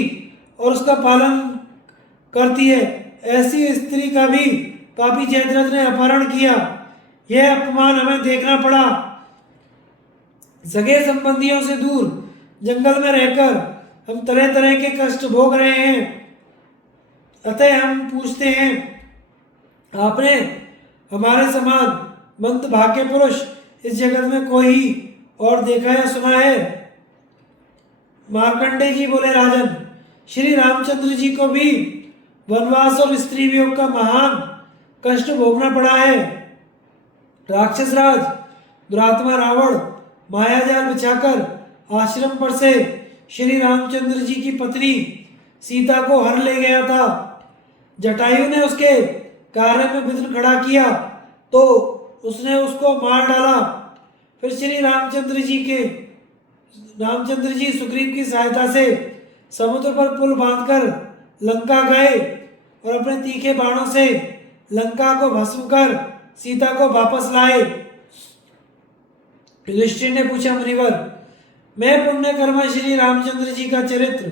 और उसका पालन करती है। ऐसी स्त्री का भी पापी जयद्रथ ने अपहरण किया। यह अपमान हमें देखना पड़ा। सगे संबंधियों से दूर जंगल में रहकर हम तरह तरह के कष्ट भोग रहे हैं। अतः हम पूछते हैं, आपने हमारे समान मंद भाग्य पुरुष इस जगत में कोई और देखा या सुना है? मार्कंडेय जी बोले, राजन, श्री रामचंद्र जी को भी वनवास और स्त्री वियोग का महान कष्ट भोगना पड़ा है। राक्षस राज दुरात्मा रावण मायाजाल बिछाकर आश्रम पर से श्री रामचंद्र जी की पत्नी सीता को हर ले गया था। जटायु ने उसके कार्य में विघ्न खड़ा किया तो उसने उसको मार डाला। फिर श्री रामचंद्र जी सुग्रीव की सहायता से समुद्र पर पुल बांधकर लंका गए और अपने तीखे बाणों से लंका को भस्म कर सीता को वापस लाए। युधिष्ठिर ने पूछा, मुनिवर, मैं पुण्यकर्मा श्री रामचंद्र जी का चरित्र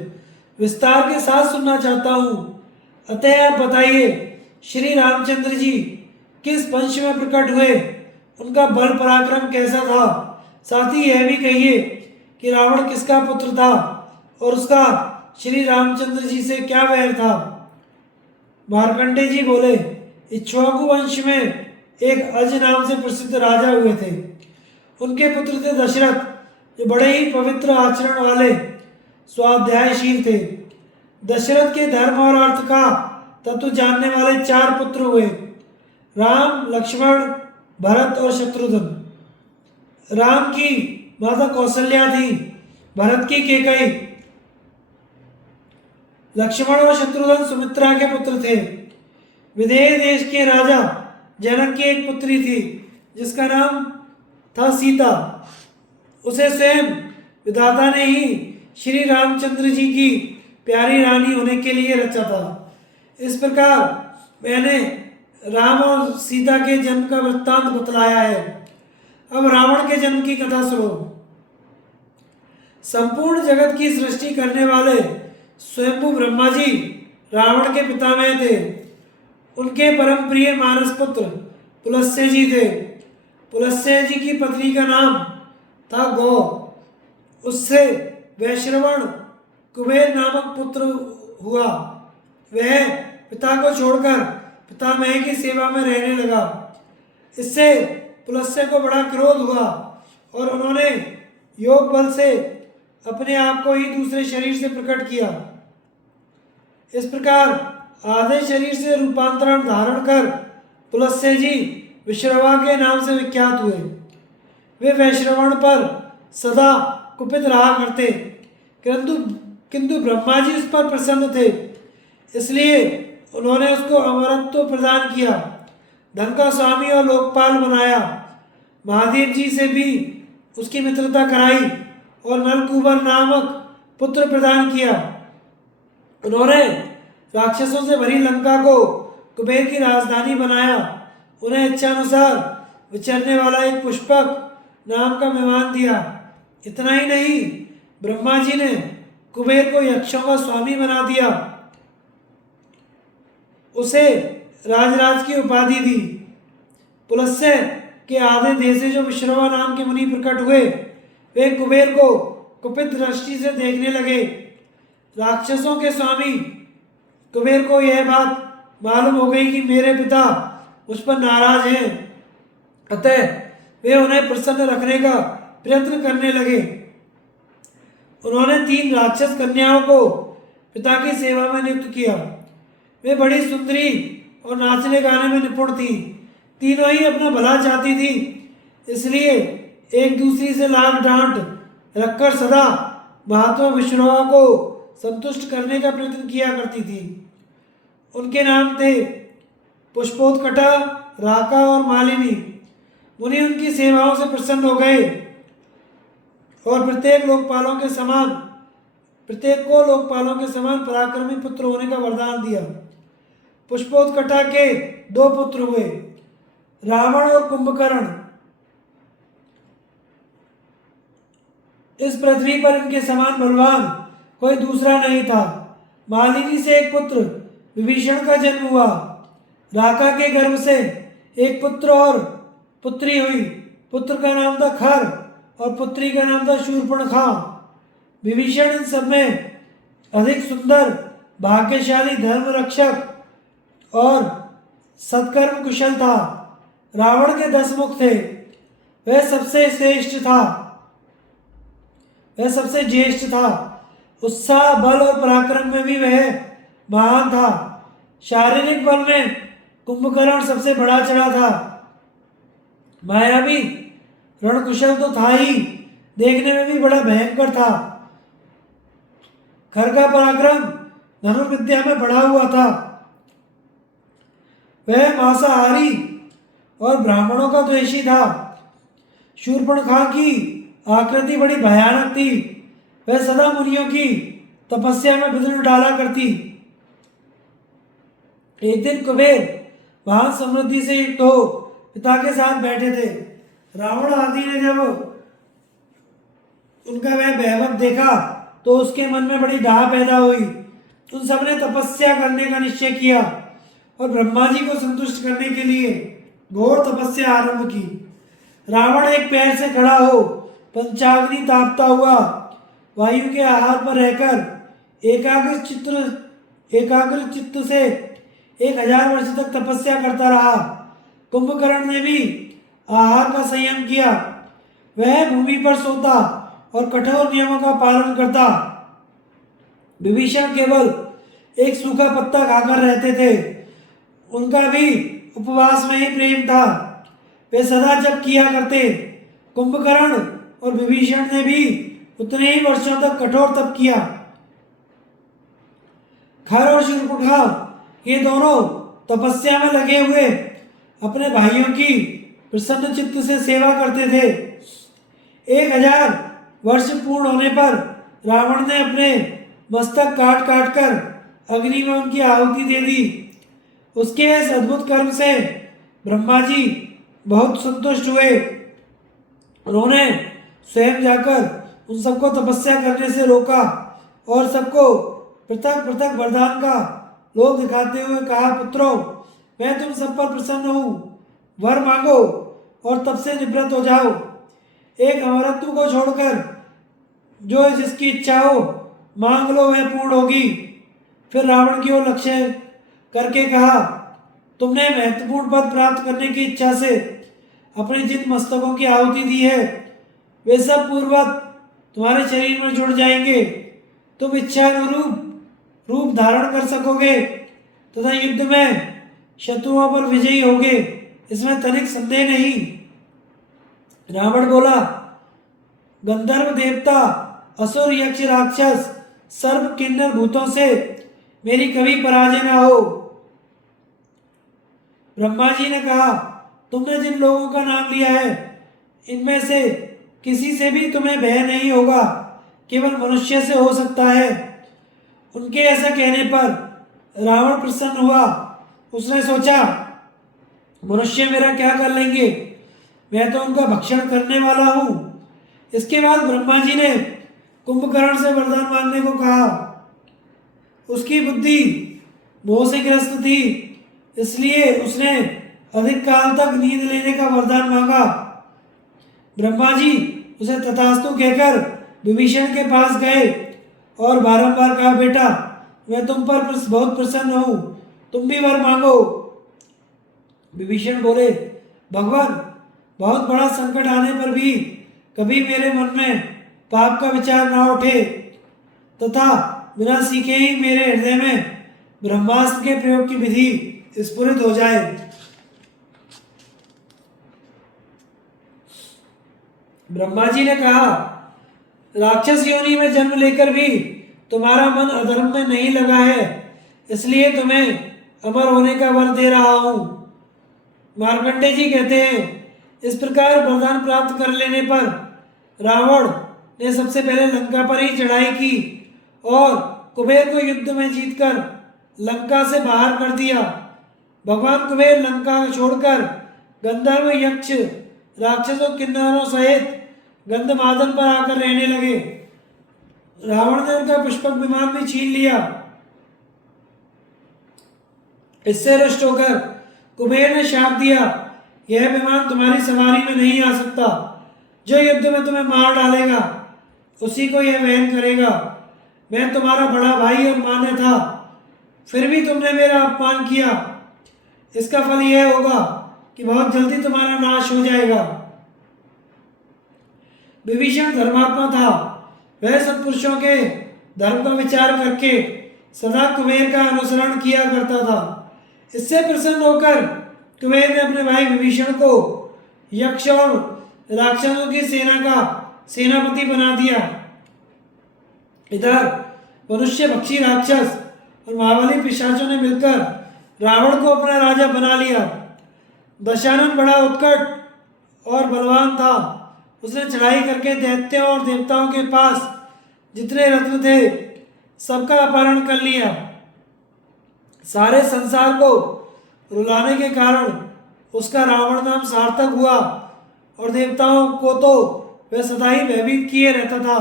विस्तार के साथ सुनना चाहता हूँ। अतः आप बताइए, श्री रामचंद्र जी किस वंश में प्रकट हुए? उनका बल पराक्रम कैसा था? साथ ही यह भी कहिए कि रावण किसका पुत्र था और उसका श्री रामचंद्र जी से क्या वैर था? मार्कंडेय जी बोले, इक्ष्वाकु वंश में एक अज नाम से प्रसिद्ध राजा हुए थे। उनके पुत्र थे दशरथ, जो बड़े ही पवित्र आचरण वाले स्वाध्यायशील थे। दशरथ के धर्म और अर्थ का तत्व जानने वाले 4 पुत्र हुए, राम, लक्ष्मण, भरत और शत्रुघ्न। राम की माता कौशल्या थी, भरत की केकई, लक्ष्मण और शत्रुघ्न सुमित्रा के पुत्र थे। विदेह देश के राजा जनक की एक पुत्री थी जिसका नाम था सीता। उसे स्वयं विधाता ने ही श्री रामचंद्र जी की प्यारी रानी होने के लिए रचा था। इस प्रकार मैंने राम और सीता के जन्म का वृत्तांत बतलाया है। अब रावण के जन्म की कथा सुनो। संपूर्ण जगत की सृष्टि करने वाले स्वयंभू ब्रह्मा जी रावण के पितामह थे। उनके परम प्रिय मानस पुत्र पुलस्त्य जी थे। पुलस्त्य जी की पत्नी का नाम था गौ। उससे वैश्रवण कुबेर नामक पुत्र हुआ। वह पिता को छोड़कर पितामह की सेवा में रहने लगा। इससे पुलस्त्य को बड़ा क्रोध हुआ और उन्होंने योग बल से अपने आप को ही दूसरे शरीर से प्रकट किया। इस प्रकार आधे शरीर से रूपांतरण धारण कर पुलस्त्य जी विश्रवा के नाम से विख्यात हुए। वे वैश्रवण पर सदा कुपित रहा करते, किंतु ब्रह्मा जी उस पर प्रसन्न थे, इसलिए उन्होंने उसको अमरत्व प्रदान किया, धन का स्वामी और लोकपाल बनाया। महादेव जी से भी उसकी मित्रता कराई और नलकूबर नामक पुत्र प्रदान किया। उन्होंने राक्षसों से भरी लंका को कुबेर की राजधानी बनाया। उन्हें इच्छानुसार विचरने वाला एक पुष्पक नाम का मेहमान दिया। इतना ही नहीं, ब्रह्मा जी ने कुबेर को यक्षों का स्वामी बना दिया। उसे राजराज की उपाधि दी। पुलस्त्य के आधे देश से जो विश्रवा नाम के मुनि प्रकट हुए, वे कुबेर को कुपित दृष्टि से देखने लगे। राक्षसों के स्वामी कुबेर को यह बात मालूम हो गई कि मेरे पिता उस पर नाराज हैं, अतः वे उन्हें प्रसन्न रखने का प्रयत्न करने लगे। उन्होंने 3 राक्षस कन्याओं को पिता की सेवा में नियुक्त किया। वे बड़ी सुंदरी और नाचने गाने में निपुण थी। तीनों ही अपना भला चाहती थी, इसलिए एक दूसरी से लाग डांट रखकर सदा महात्मा विश्रवा को संतुष्ट करने का प्रयत्न किया करती थी। उनके नाम थे पुष्पोत्कटा, राका और मालिनी। मुनि उनकी सेवाओं से प्रसन्न हो गए और प्रत्येक को लोकपालों के समान पराक्रमी पुत्र होने का वरदान दिया। पुष्पोत्कटा के 2 पुत्र हुए, रावण और कुंभकर्ण। इस पृथ्वी पर इनके समान बलवान कोई दूसरा नहीं था। मालिनी से एक पुत्र विभीषण का जन्म हुआ। राका के गर्भ से एक पुत्र और पुत्री हुई। पुत्र का नाम था खर और पुत्री का नाम था शूर्पणखा। विभीषण इन सब में अधिक सुंदर, भाग्यशाली, धर्म रक्षक और सत्कर्म कुशल था। रावण के 10 मुख थे। वह सबसे श्रेष्ठ था, वह सबसे ज्येष्ठ था। उत्साह, बल और पराक्रम में भी वह महान था। शारीरिक बल में कुंभकर्ण सबसे बढ़ा चढ़ा था। मायावी रणकुशल तो था ही, देखने में भी बड़ा भयंकर था। खर का पराक्रम धनुर्विद्या में बढ़ा हुआ था। वह मांसाहारी और ब्राह्मणों का द्वेषी था। शूर्पणखा की आकृति बड़ी भयानक थी। वह सदा मुनियों की तपस्या में विघ्न डाला करती। एक दिन कुबेर महान समृद्धि से युक्त हो पिता के साथ बैठे थे। रावण आदि ने जब उनका वह वैभव देखा तो उसके मन में बड़ी डाह पैदा हुई। उन सबने तपस्या करने का निश्चय किया और ब्रह्मा जी को संतुष्ट करने के लिए घोर तपस्या आरंभ की। रावण एक पैर से खड़ा हो पंचाग्नि तापता हुआ वायु के आहार पर रहकर एकाग्र चित्त से 1000 वर्ष तक तपस्या करता रहा। कुंभकर्ण ने भी आहार का संयम किया। वह भूमि पर सोता और कठोर नियमों का पालन करता। विभीषण केवल एक सूखा पत्ता खाकर रहते थे। उनका भी उपवास में ही प्रेम था। वे सदा जप किया करते। कुंभकर्ण और विभीषण ने भी उतने ही वर्षों तक कठोर तप किया। खर और शूर्पणखा ये दोनों तपस्या में लगे हुए अपने भाइयों की प्रसन्न चित्त से सेवा करते थे। 1000 वर्ष पूर्ण होने पर रावण ने अपने मस्तक काट काट कर अग्नि में उनकी आहुति दे दी। उसके इस अद्भुत कर्म से ब्रह्मा जी बहुत संतुष्ट हुए। उन्होंने स्वयं जाकर उन सबको तपस्या करने से रोका और सबको पृथक पृथक वरदान का लोभ दिखाते हुए कहा, पुत्रों, मैं तुम सब पर प्रसन्न हूँ। वर मांगो और तब से निवृत्त हो जाओ। एक अमरत्व को छोड़कर जो जिसकी इच्छा हो मांग लो, वह पूर्ण होगी। फिर रावण की ओर लक्ष्य करके कहा, तुमने महत्वपूर्ण पद प्राप्त करने की इच्छा से अपने जिन मस्तकों की आहुति दी है वे सब पूर्ववत तुम्हारे शरीर में जुड़ जाएंगे। तुम इच्छा अनुरूप रूप धारण कर सकोगे तथा युद्ध में शत्रुओं पर विजयी होगे, इसमें तनिक संदेह नहीं। रावण बोला, गंधर्व देवता, असुर, यक्ष, राक्षस, सर्प, किन्नर, भूतों से मेरी कभी पराजय न हो। ब्रह्मा जी ने कहा, तुमने जिन लोगों का नाम लिया है इनमें से किसी से भी तुम्हें भय नहीं होगा, केवल मनुष्य से हो सकता है। उनके ऐसा कहने पर रावण प्रसन्न हुआ। उसने सोचा, मनुष्य मेरा क्या कर लेंगे, मैं तो उनका भक्षण करने वाला हूँ। इसके बाद ब्रह्मा जी ने कुंभकर्ण से वरदान मांगने को कहा। उसकी बुद्धि मोह से ग्रस्त थी, इसलिए उसने अधिक काल तक नींद लेने का वरदान मांगा। ब्रह्मा जी उसे तथास्तु कहकर विभीषण के पास गए और बारंबार कहा, बेटा, मैं तुम पर बहुत प्रसन्न हूँ, तुम भी वर मांगो। विभीषण बोले, भगवान, बहुत बड़ा संकट आने पर भी कभी मेरे मन में पाप का विचार ना उठे तथा बिना सीखे ही मेरे हृदय में ब्रह्मास्त्र के प्रयोग की विधि स्फुरित हो जाए। ब्रह्मा जी ने कहा, राक्षस योनि में जन्म लेकर भी तुम्हारा मन अधर्म में नहीं लगा है, इसलिए तुम्हें अमर होने का वर दे रहा हूं। मार्कंडे जी कहते हैं, इस प्रकार वरदान प्राप्त कर लेने पर रावण ने सबसे पहले लंका पर ही चढ़ाई की और कुबेर को युद्ध में जीतकर लंका से बाहर कर दिया। भगवान कुबेर लंका छोड़कर गंधर्व, यक्ष, राक्षसों, किन्नरों सहित गंधमादन पर आकर रहने लगे। रावण ने उनका पुष्पक विमान भी छीन लिया। इससे रुष्ट होकर कुबेर ने शाप दिया, यह विमान तुम्हारी सवारी में नहीं आ सकता। जो युद्ध में तुम्हें मार डालेगा उसी को यह वहन करेगा। मैं तुम्हारा बड़ा भाई और मान्य था, फिर भी तुमने मेरा अपमान किया। इसका फल यह होगा कि बहुत जल्दी तुम्हारा नाश हो जाएगा। विभीषण धर्मात्मा था। वह सत्पुरुषों के धर्म का विचार करके सदा कुबेर का अनुसरण किया करता था। इससे प्रसन्न होकर कुबेर ने अपने भाई विभीषण को यक्ष और राक्षसों की सेना का सेनापति बना दिया। इधर मनुष्य, पक्षी, राक्षस और महाबली पिशाचों ने मिलकर रावण को अपना राजा बना लिया। दशानन बड़ा उत्कट और बलवान था। उसने चढ़ाई करके दैत्यों और देवताओं के पास जितने रत्न थे सबका अपहरण कर लिया। सारे संसार को रुलाने के कारण उसका रावण नाम सार्थक हुआ और देवताओं को तो वह सदा ही भयभीत किए रहता था।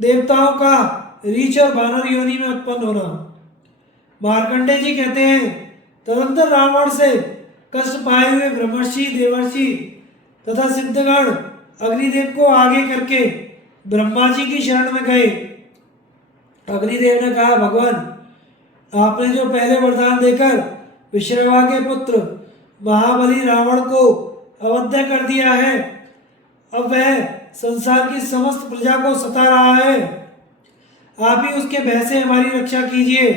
देवताओं का रीछ और वानर योनि में उत्पन्न होना। मार्कंडे जी कहते हैं, तदंतर रावण से कष्ट पाए हुए ब्रह्मर्षि, देवर्षि तथा सिद्धगण अग्निदेव को आगे करके ब्रह्मा जी की शरण में गए। अग्निदेव ने कहा, भगवान आपने जो पहले वरदान देकर विश्रवा के पुत्र महाबली रावण को अवध्य कर दिया है, अब वह संसार की समस्त प्रजा को सता रहा है। आप ही उसके भय से हमारी रक्षा कीजिए।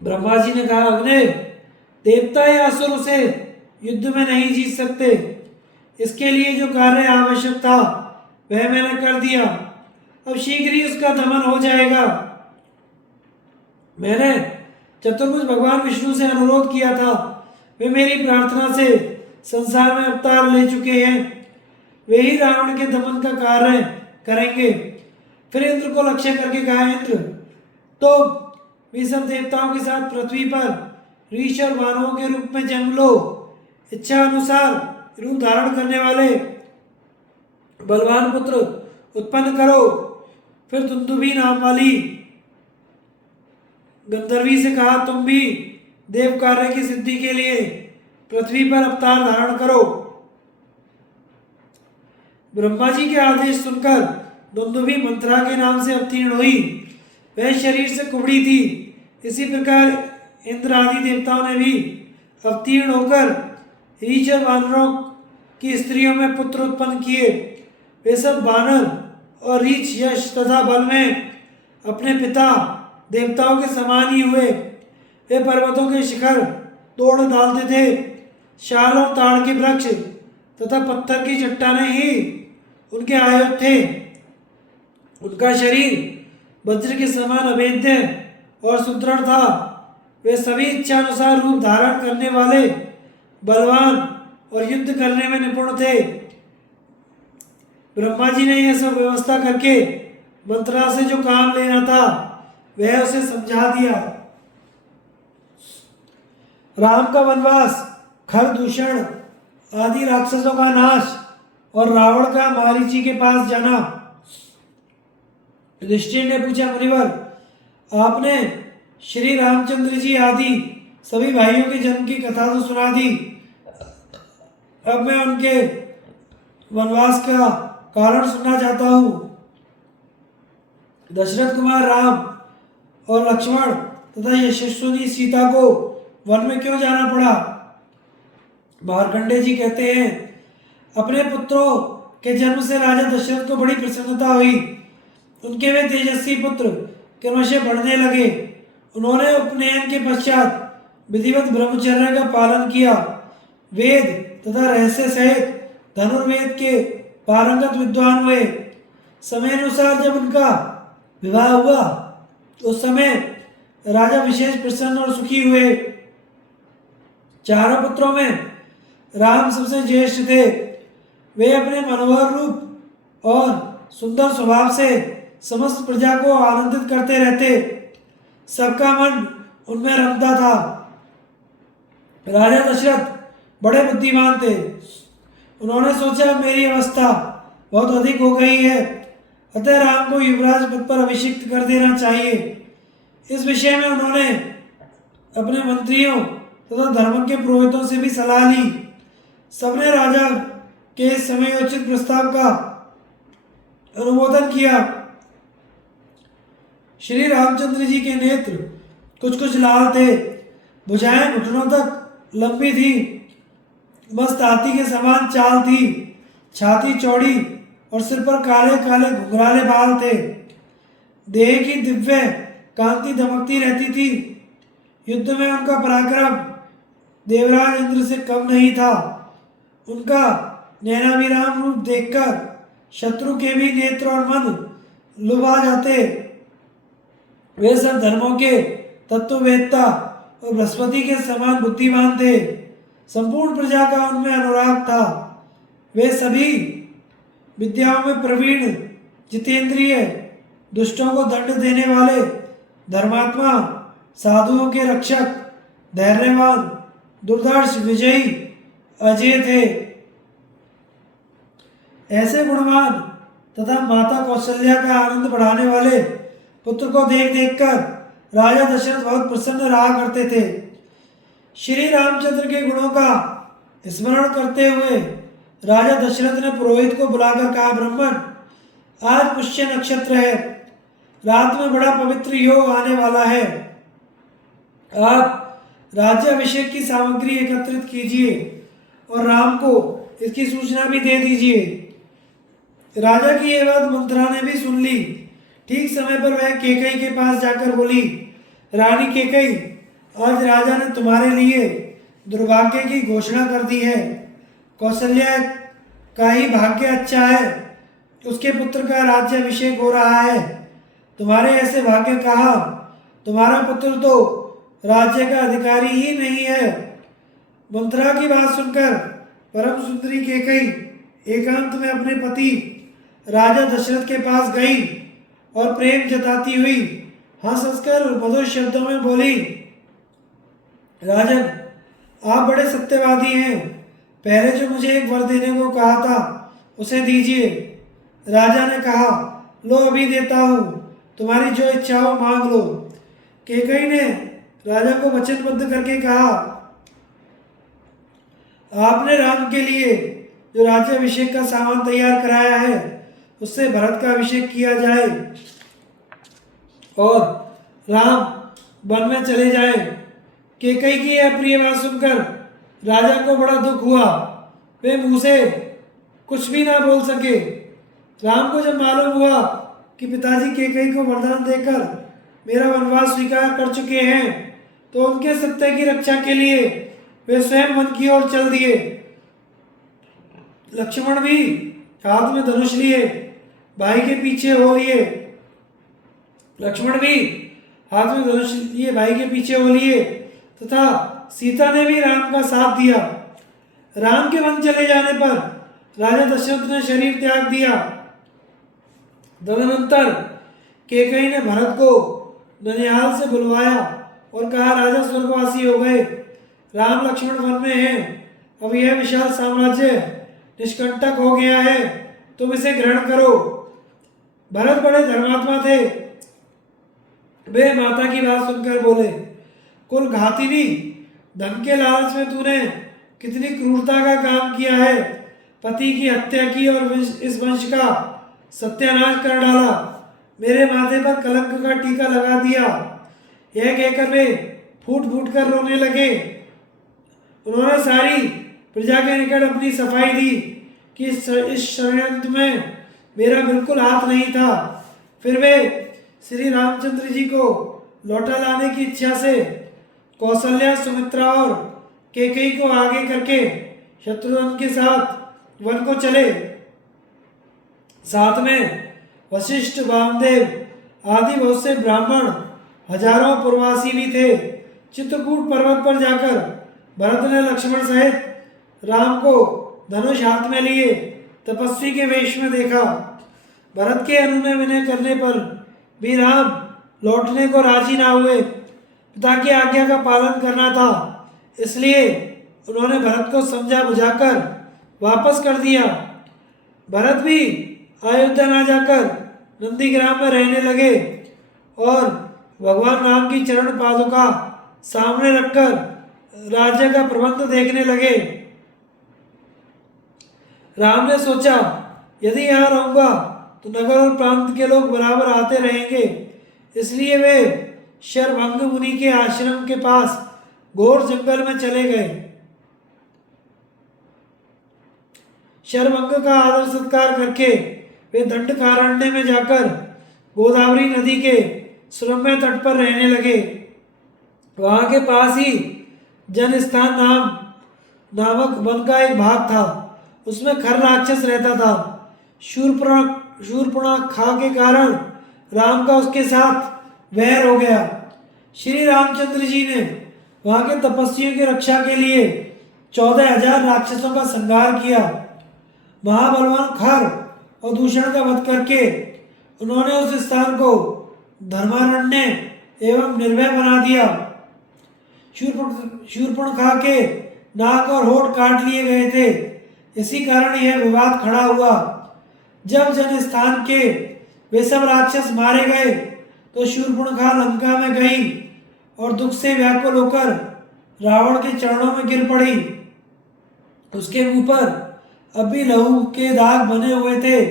ब्रह्मा जी ने कहा, अग्नि, देवता या असुर उसे युद्ध में नहीं जीत सकते। इसके लिए जो कार्य आवश्यक था वह मैंने कर दिया। अब शीघ्र ही उसका दमन हो जाएगा। मैंने चतुर्भुज भगवान विष्णु से अनुरोध किया था, वे मेरी प्रार्थना से संसार में अवतार ले चुके हैं। वे ही रावण के दमन का कार्य करेंगे। फिर इंद्र को लक्ष्य करके कहा, इंद्र तो वे सब देवताओं के साथ पृथ्वी पर ऋषि और मानवों के रूप में जन्म लो। इच्छा अनुसार रूप धारण करने वाले बलवान पुत्र उत्पन्न करो। फिर दुंदुभी नाम वाली गंधर्वी से कहा, तुम भी देव कार्य की सिद्धि के लिए पृथ्वी पर अवतार धारण करो। ब्रह्मा जी के आदेश सुनकर दुंदुभी मंत्रा के नाम से अवतीर्ण हुई। वह शरीर से कुबड़ी थी। इसी प्रकार इंद्र आदि देवताओं ने भी अवतीर्ण होकर रीछ और वानरों की स्त्रियों में पुत्र उत्पन्न किए। वे सब वानर और रीछ यश तथा बल में अपने पिता देवताओं के समान ही हुए। वे पर्वतों के शिखर तोड़ डालते थे। शाल और ताड़ के वृक्ष तथा पत्थर की चट्टानें ही उनके आयुध थे। उनका शरीर वज्र के समान अभेद्य और सुदृढ़ था। वे सभी इच्छा अनुसार रूप धारण करने वाले, बलवान और युद्ध करने में निपुण थे। ब्रह्मा जी ने यह सब व्यवस्था करके मंत्रा से जो काम लेना था वह उसे समझा दिया। राम का वनवास, खर दूषण आदि राक्षसों का नाश और रावण का मारीची के पास जाना। युधिष्ठिर ने पूछा, मुनिवर आपने श्री रामचंद्र जी आदि सभी भाइयों के जन्म की कथा तो सुना दी। अब मैं उनके वनवास का कारण सुनना चाहता हूँ। दशरथ कुमार राम और लक्ष्मण तथा यशस्विनी सीता को वन में क्यों जाना पड़ा? मार्कंडे जी कहते हैं, अपने पुत्रों के जन्म से राजा दशरथ को बड़ी प्रसन्नता हुई। उनके वे तेजस्वी पुत्र क्रमशः बढ़ने लगे। उन्होंने उपनयन के पश्चात विधिवत ब्रह्मचर्य का पालन किया। वेद तथा रहस्य सहित धनुर्वेद के पारंगत विद्वान हुए। समय अनुसार जब उनका विवाह हुआ उस समय राजा विशेष प्रसन्न और सुखी हुए। चारों पुत्रों में राम सबसे ज्येष्ठ थे। वे अपने मनोहर रूप और सुंदर स्वभाव से समस्त प्रजा को आनंदित करते रहते। सबका मन उनमें रमता था। राजा दशरथ बड़े बुद्धिमान थे। उन्होंने सोचा मेरी अवस्था बहुत अधिक हो गई है, अतः राम को युवराज पद पर अभिषिक्त कर देना चाहिए। इस विषय में उन्होंने अपने मंत्रियों तथा धर्म के पुरोहितों से भी सलाह ली। सबने राजा के इस समयोचित प्रस्ताव का अनुमोदन किया। श्री रामचंद्र जी के नेत्र कुछ कुछ लाल थे, भुजाएं घुटनों तक लंबी थी, मस्त हाथी के समान चाल थी, छाती चौड़ी और सिर पर काले काले घुंघराले बाल थे। देह की दिव्य कांति दमकती रहती थी। युद्ध में उनका पराक्रम देवराज इंद्र से कम नहीं था। उनका नैनाभिराम रूप देखकर शत्रु के भी नेत्र और मन लुभा जाते। वे सब धर्मों के तत्ववेत्ता और बृहस्पति के समान बुद्धिमान थे। संपूर्ण प्रजा का उनमें अनुराग था। वे सभी विद्याओं में प्रवीण, जितेंद्रिय, दुष्टों को दंड देने वाले, धर्मात्मा, साधुओं के रक्षक, धैर्यवान, दुर्धर्ष, विजयी, अजय थे। ऐसे गुणवान तथा माता कौशल्या का आनंद बढ़ाने वाले पुत्र को देख देखकर राजा दशरथ बहुत प्रसन्न रहा करते थे। श्री रामचंद्र के गुणों का स्मरण करते हुए राजा दशरथ ने पुरोहित को बुलाकर कहा, ब्राह्मण, आज पुष्य नक्षत्र है, रात में बड़ा पवित्र योग आने वाला है। आप राज्याभिषेक की सामग्री एकत्रित कीजिए और राम को इसकी सूचना भी दे दीजिए। राजा की यह बात मंत्रा ने भी सुन ली। ठीक समय पर वह कैकेयी के पास जाकर बोली, रानी कैकेयी, आज राजा ने तुम्हारे लिए दुर्भाग्य की घोषणा कर दी है। कौशल्या का ही भाग्य अच्छा है, उसके पुत्र का राज्याभिषेक हो रहा है। तुम्हारे ऐसे भाग्य कहाँ, तुम्हारा पुत्र तो राज्य का अधिकारी ही नहीं है। मंत्रा की बात सुनकर परम सुंदरी कैकेयी एकांत में अपने पति राजा दशरथ के पास गई और प्रेम जताती हुई हंस हंसकर मधुर शब्दों में बोली, राजन, आप बड़े सत्यवादी हैं। पहले जो मुझे एक वर देने को कहा था उसे दीजिए। राजा ने कहा, लो अभी देता हूँ, तुम्हारी जो इच्छा हो मांग लो। कैकेयी ने राजा को वचनबद्ध करके कहा, आपने राम के लिए जो राज्याभिषेक का सामान तैयार कराया है उससे भरत का अभिषेक किया जाए और राम वन में चले जाए। कैकेयी की यह प्रिय बात सुनकर राजा को बड़ा दुख हुआ। वे मुंह से कुछ भी ना बोल सके। राम को जब मालूम हुआ कि पिताजी कैकेयी को वरदान देकर मेरा वनवास स्वीकार कर चुके हैं तो उनके सत्य की रक्षा के लिए वे स्वयं वन की ओर चल दिए। लक्ष्मण भी हाथ में धनुष लिए भाई के पीछे हो लिए। लक्ष्मण भी हाथ में धनुष लिए भाई के पीछे हो लिए तथा सीता ने भी राम का साथ दिया। राम के वन चले जाने पर राजा दशरथ ने शरीर त्याग दिया। तदनंतर कैकेयी ने भरत को ननिहाल से बुलवाया और कहा, राजा स्वर्गवासी हो गए, राम लक्ष्मण वन में हैं। अब यह विशाल साम्राज्य निष्कंटक हो गया है, तुम इसे ग्रहण करो। भरत बड़े धर्मात्मा थे। वे माता की बात सुनकर बोले, कुल घातिनी, धन के लालच में तूने कितनी क्रूरता का काम किया है। पति की हत्या की और इस वंश का सत्यानाश कर डाला। मेरे माथे पर कलंक का टीका लगा दिया। यह कहकर वे फूट फूट कर रोने लगे। उन्होंने सारी प्रजा के निकट अपनी सफाई दी कि इस षड्यंत्र में मेरा बिल्कुल हाथ नहीं था। फिर वे श्री रामचंद्र जी को लौटा लाने की इच्छा से कौशल्या, सुमित्रा और कैकेयी को आगे करके शत्रुघ्न के साथ वन को चले। साथ में वशिष्ठ, वामदेव आदि बहुत से ब्राह्मण, हजारों प्रवासी भी थे। चित्रकूट पर्वत पर जाकर भरत ने लक्ष्मण सहित राम को धनुष हाथ में लिए तपस्वी के वेश में देखा। भरत के अनुनय विनय करने पर भी राम लौटने को राजी ना हुए। पिता की आज्ञा का पालन करना था, इसलिए उन्होंने भरत को समझा बुझाकर वापस कर दिया। भरत भी अयोध्या न जाकर नंदीग्राम में रहने लगे और भगवान राम की चरण पादुका सामने रखकर राज्य का प्रबंध देखने लगे। राम ने सोचा, यदि यहाँ रहूंगा तो नगर और प्रांत के लोग बराबर आते रहेंगे। इसलिए वे शरभंग मुनि के आश्रम के पास घोर जंगल में चले गए। शरभंग का आदर सत्कार करके वे दंडकारण्य में जाकर गोदावरी नदी के सुरम्य तट पर रहने लगे। वहां के पास ही जनस्थान नामक वन का एक भाग था। उसमें खर राक्षस रहता था। शूर्पणखा के कारण राम का उसके साथ वैर हो गया। श्री रामचंद्र जी ने वहां के तपस्वियों की रक्षा के लिए 14,000 राक्षसों का संहार किया। महाबलवान खर और दूषण का वध करके उन्होंने उस स्थान को धर्मारण्य एवं निर्भय बना दिया। शूर्पणखा के नाक और होठ काट लिए गए थे। इसी कारण यह विवाद खड़ा हुआ। जब जनस्थान के वे सब राक्षस मारे गए तो शूर्पणखा लंका में गई और दुख से व्याकुल होकर रावण के चरणों में गिर पड़ी। उसके मुंह पर अब भी लहू के दाग बने हुए थे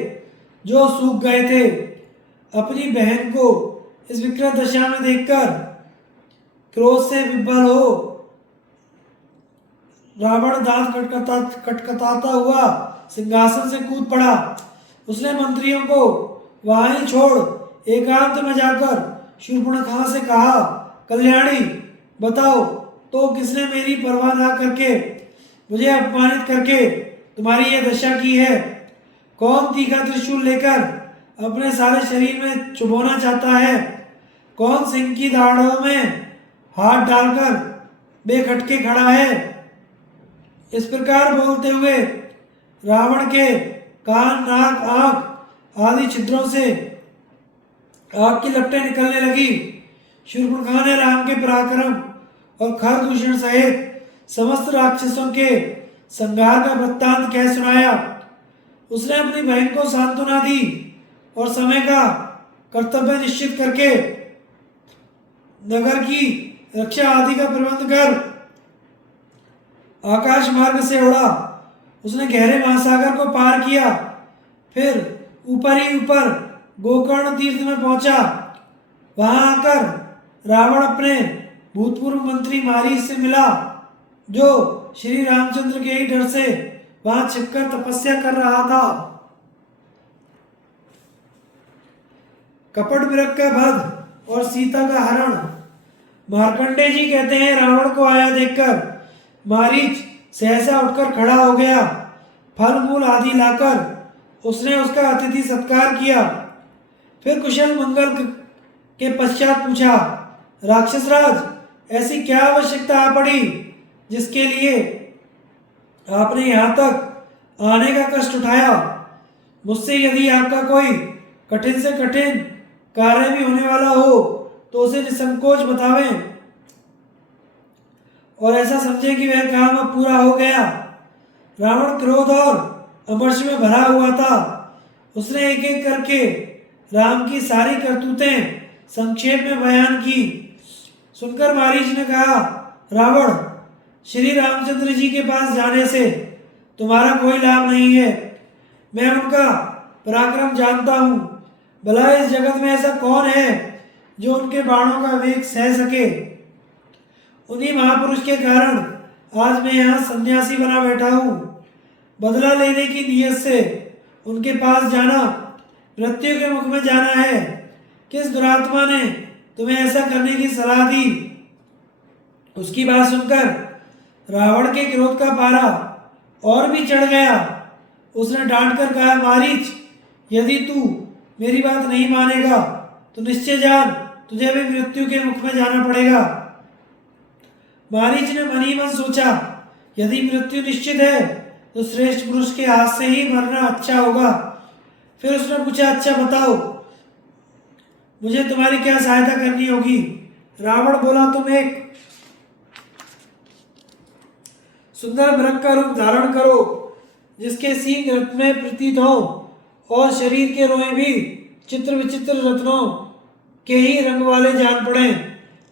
जो सूख गए थे। अपनी बहन को इस विकृत दशा में देखकर क्रोध से विभल हो रावण दांत कटकटाता हुआ सिंहासन से कूद पड़ा। उसने मंत्रियों को वहां ही छोड़ एकांत में जाकर शूर्पणखा से कहा, कल्याणी बताओ तो किसने मेरी परवाह ना करके मुझे अपमानित करके तुम्हारी यह दशा की है? कौन तीखा त्रिशूल लेकर अपने सारे शरीर में चुभोना चाहता है? कौन सिंह की दाढ़ों में हाथ डालकर बेखटके खड़ा है? इस प्रकार बोलते हुए रावण के कान, नाक, आंख आदि छिद्रों से आग की लपटें निकलने लगी। शूर्पणखा ने राम के पराक्रम और खर दूषण सहित समस्त राक्षसों के संहार का वृत्तांत कह सुनाया। उसने अपनी बहन को सांत्वना दी और समय का कर्तव्य निश्चित करके नगर की रक्षा आदि का प्रबंध कर आकाश मार्ग से उड़ा। उसने गहरे महासागर को पार किया, फिर ऊपर ही ऊपर गोकर्ण तीर्थ में पहुंचा। वहां आकर रावण अपने भूतपूर्व मंत्री मारीच से मिला, जो श्री रामचंद्र के ही डर से वहां छिपकर तपस्या कर रहा था। कपट विरक का वध और सीता का हरण। मार्कंडेय जी कहते हैं, रावण को आया देखकर मारीच सहसा उठकर खड़ा हो गया। फल मूल आदि लाकर उसने उसका अतिथि सत्कार किया। फिर कुशल मंगल के पश्चात पूछा, राक्षस राज ऐसी क्या आवश्यकता आ पड़ी जिसके लिए आपने यहाँ तक आने का कष्ट उठाया? मुझसे यदि आपका कोई कठिन से कठिन कार्य भी होने वाला हो तो उसे निसंकोच बतावें और ऐसा समझे कि वह काम अब पूरा हो गया। रावण क्रोध और अमर्ष में भरा हुआ था। उसने एक एक करके राम की सारी करतूतें संक्षेप में बयान की। सुनकर मारीच ने कहा, रावण, श्री रामचंद्र जी के पास जाने से तुम्हारा कोई लाभ नहीं है। मैं उनका पराक्रम जानता हूँ। भला इस जगत में ऐसा कौन है जो उनके बाणों का वेग सह सके? उन्हीं महापुरुष के कारण आज मैं यहाँ सन्यासी बना बैठा हूँ। बदला लेने की नीयत से उनके पास जाना मृत्यु के मुख में जाना है। किस दुरात्मा ने तुम्हें ऐसा करने की सलाह दी? उसकी बात सुनकर रावण के क्रोध का पारा और भी चढ़ गया। उसने डांट कर कहा, मारीच, यदि तू मेरी बात नहीं मानेगा तो निश्चय जान तुझे भी मृत्यु के मुख में जाना पड़ेगा। मारीच ने मन ही मन सोचा, यदि मृत्यु निश्चित है तो श्रेष्ठ पुरुष के हाथ से ही मरना अच्छा होगा। फिर उसने पूछा, अच्छा बताओ मुझे तुम्हारी क्या सहायता करनी होगी? रावण बोला, तुम एक सुंदर मृग का रूप धारण करो, जिसके सींग रत्न में प्रतीत हो और शरीर के रोए भी चित्र विचित्र रत्नों के ही रंग वाले जान पड़े।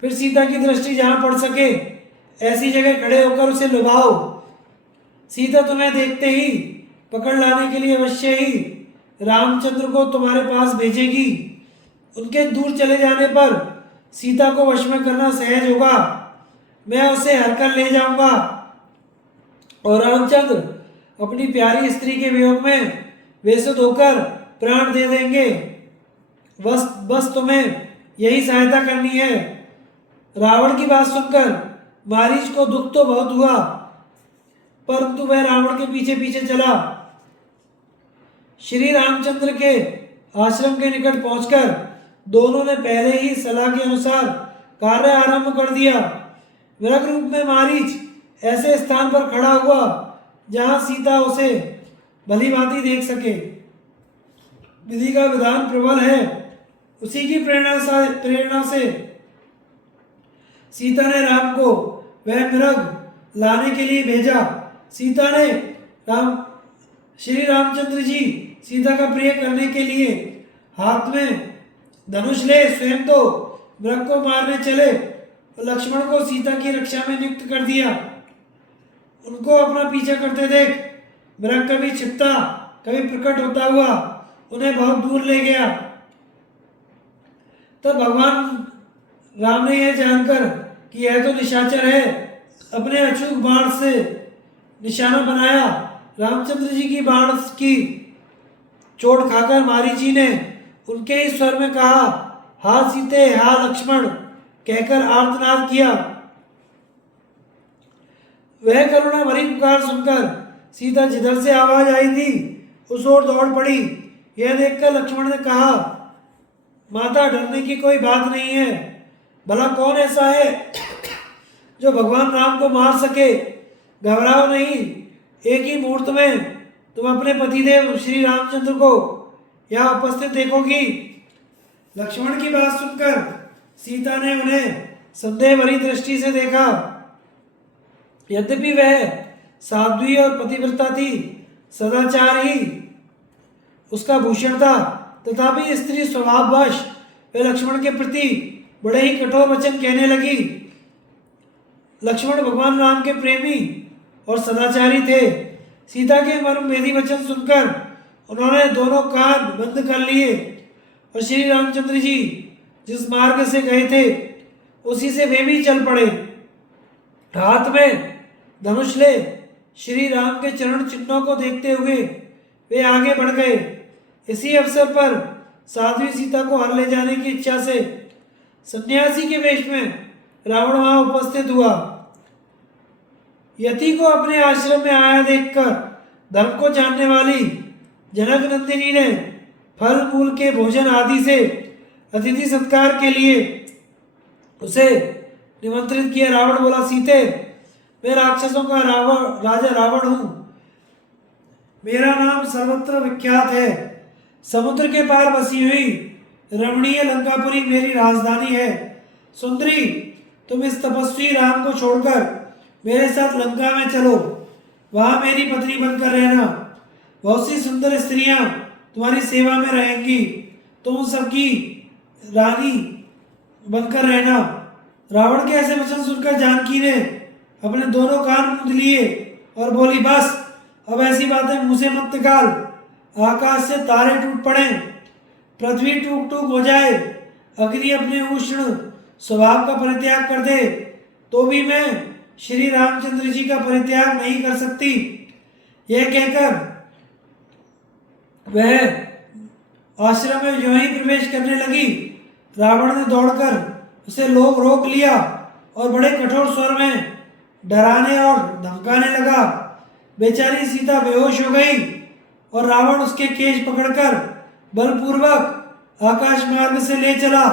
फिर सीता की दृष्टि जहां पड़ सके ऐसी जगह खड़े होकर उसे लुभाओ। सीता तुम्हें देखते ही पकड़ लाने के लिए अवश्य ही रामचंद्र को तुम्हारे पास भेजेगी। उनके दूर चले जाने पर सीता को वश में करना सहज होगा। मैं उसे हरकर ले जाऊंगा और रामचंद्र अपनी प्यारी स्त्री के वियोग में बेसुध होकर प्राण दे देंगे। बस तुम्हें यही सहायता करनी है। रावण की बात सुनकर मारीच को दुख तो बहुत हुआ, परंतु वह रावण के पीछे पीछे चला। श्री रामचंद्र के आश्रम के निकट पहुंचकर दोनों ने पहले ही सलाह के अनुसार कार्य आरंभ कर दिया। मृग रूप में मारीच ऐसे स्थान पर खड़ा हुआ जहां सीता उसे भली भांति देख सके। विधि का विधान प्रबल है, उसी की प्रेरणा से सीता ने राम को वह मृग लाने के लिए भेजा। सीता ने श्री रामचंद्र जी सीता का प्रिय करने के लिए हाथ में धनुष ले स्वयं तो मृग को मारने चले और लक्ष्मण को सीता की रक्षा में नियुक्त कर दिया। उनको अपना पीछा करते देख मृग कभी छिपता कभी प्रकट होता हुआ उन्हें बहुत दूर ले गया। तब भगवान राम ने यह जानकर कि यह तो निशाचर है, अपने अचूक बाण से निशाना बनाया। रामचंद्र जी की बाण की चोट खाकर मारीची ने उनके ही स्वर में कहा, हा सीते हा लक्ष्मण कहकर आर्तनाद किया। वह करुणा भरी पुकार सुनकर सीता जिधर से आवाज आई थी उस ओर दौड़ पड़ी। यह देखकर लक्ष्मण ने कहा, माता डरने की कोई बात नहीं है। भला कौन ऐसा है जो भगवान राम को मार सके। घबराओ नहीं, एक ही मुहूर्त में तुम अपने पतिदेव श्री रामचंद्र को यहाँ उपस्थित देखोगी। लक्ष्मण की बात सुनकर सीता ने उन्हें संदेह भरी दृष्टि से देखा। यद्यपि वह साध्वी और पतिव्रता थी, सदाचार ही उसका भूषण था, तथापि स्त्री स्वभाववश वे लक्ष्मण के प्रति बड़े ही कठोर वचन कहने लगी। लक्ष्मण भगवान राम के प्रेमी और सदाचारी थे। सीता के मर्मभेदी वचन सुनकर उन्होंने दोनों कान बंद कर लिए और श्री रामचंद्र जी जिस मार्ग से गए थे उसी से वे भी चल पड़े। हाथ में धनुष ले श्री राम के चरण चिन्हों को देखते हुए वे आगे बढ़ गए। इसी अवसर पर साध्वी सीता को हर ले जाने की इच्छा से सन्यासी के वेश में रावण वहां उपस्थित हुआ। यति को अपने आश्रम में आया देखकर धर्म को जानने वाली जनक नंदिनी ने फल मूल के भोजन आदि से अतिथि सत्कार के लिए उसे निमंत्रित किया। रावण बोला, सीते मैं राक्षसों का राजा रावण हूं। मेरा नाम सर्वत्र विख्यात है। समुद्र के पार बसी हुई रमणीय लंकापुरी मेरी राजधानी है। सुंदरी, तुम इस तपस्वी राम को छोड़कर मेरे साथ लंका में चलो, वहां मेरी पत्नी बनकर रहना। बहुत सी सुंदर स्त्रियां तुम्हारी सेवा में रहेंगी, तुम सबकी रानी बनकर रहना। रावण के ऐसे वचन सुनकर जानकी ने अपने दोनों कान मूंद लिए और बोली, बस अब ऐसी बातें मुंह से मत निकाल। आकाश से तारे टूट पड़े, पृथ्वी टूक टूक हो जाए, अग्नि अपने उष्ण स्वभाव का परित्याग कर दे, तो भी मैं श्री रामचंद्र जी का परित्याग नहीं कर सकती। यह कहकर वह आश्रम में जो ही प्रवेश करने लगी, रावण ने दौड़कर उसे रोक लिया और बड़े कठोर स्वर में डराने और धमकाने लगा। बेचारी सीता बेहोश हो गई और रावण उसके केश पकड़कर बलपूर्वक आकाश मार्ग से ले चला।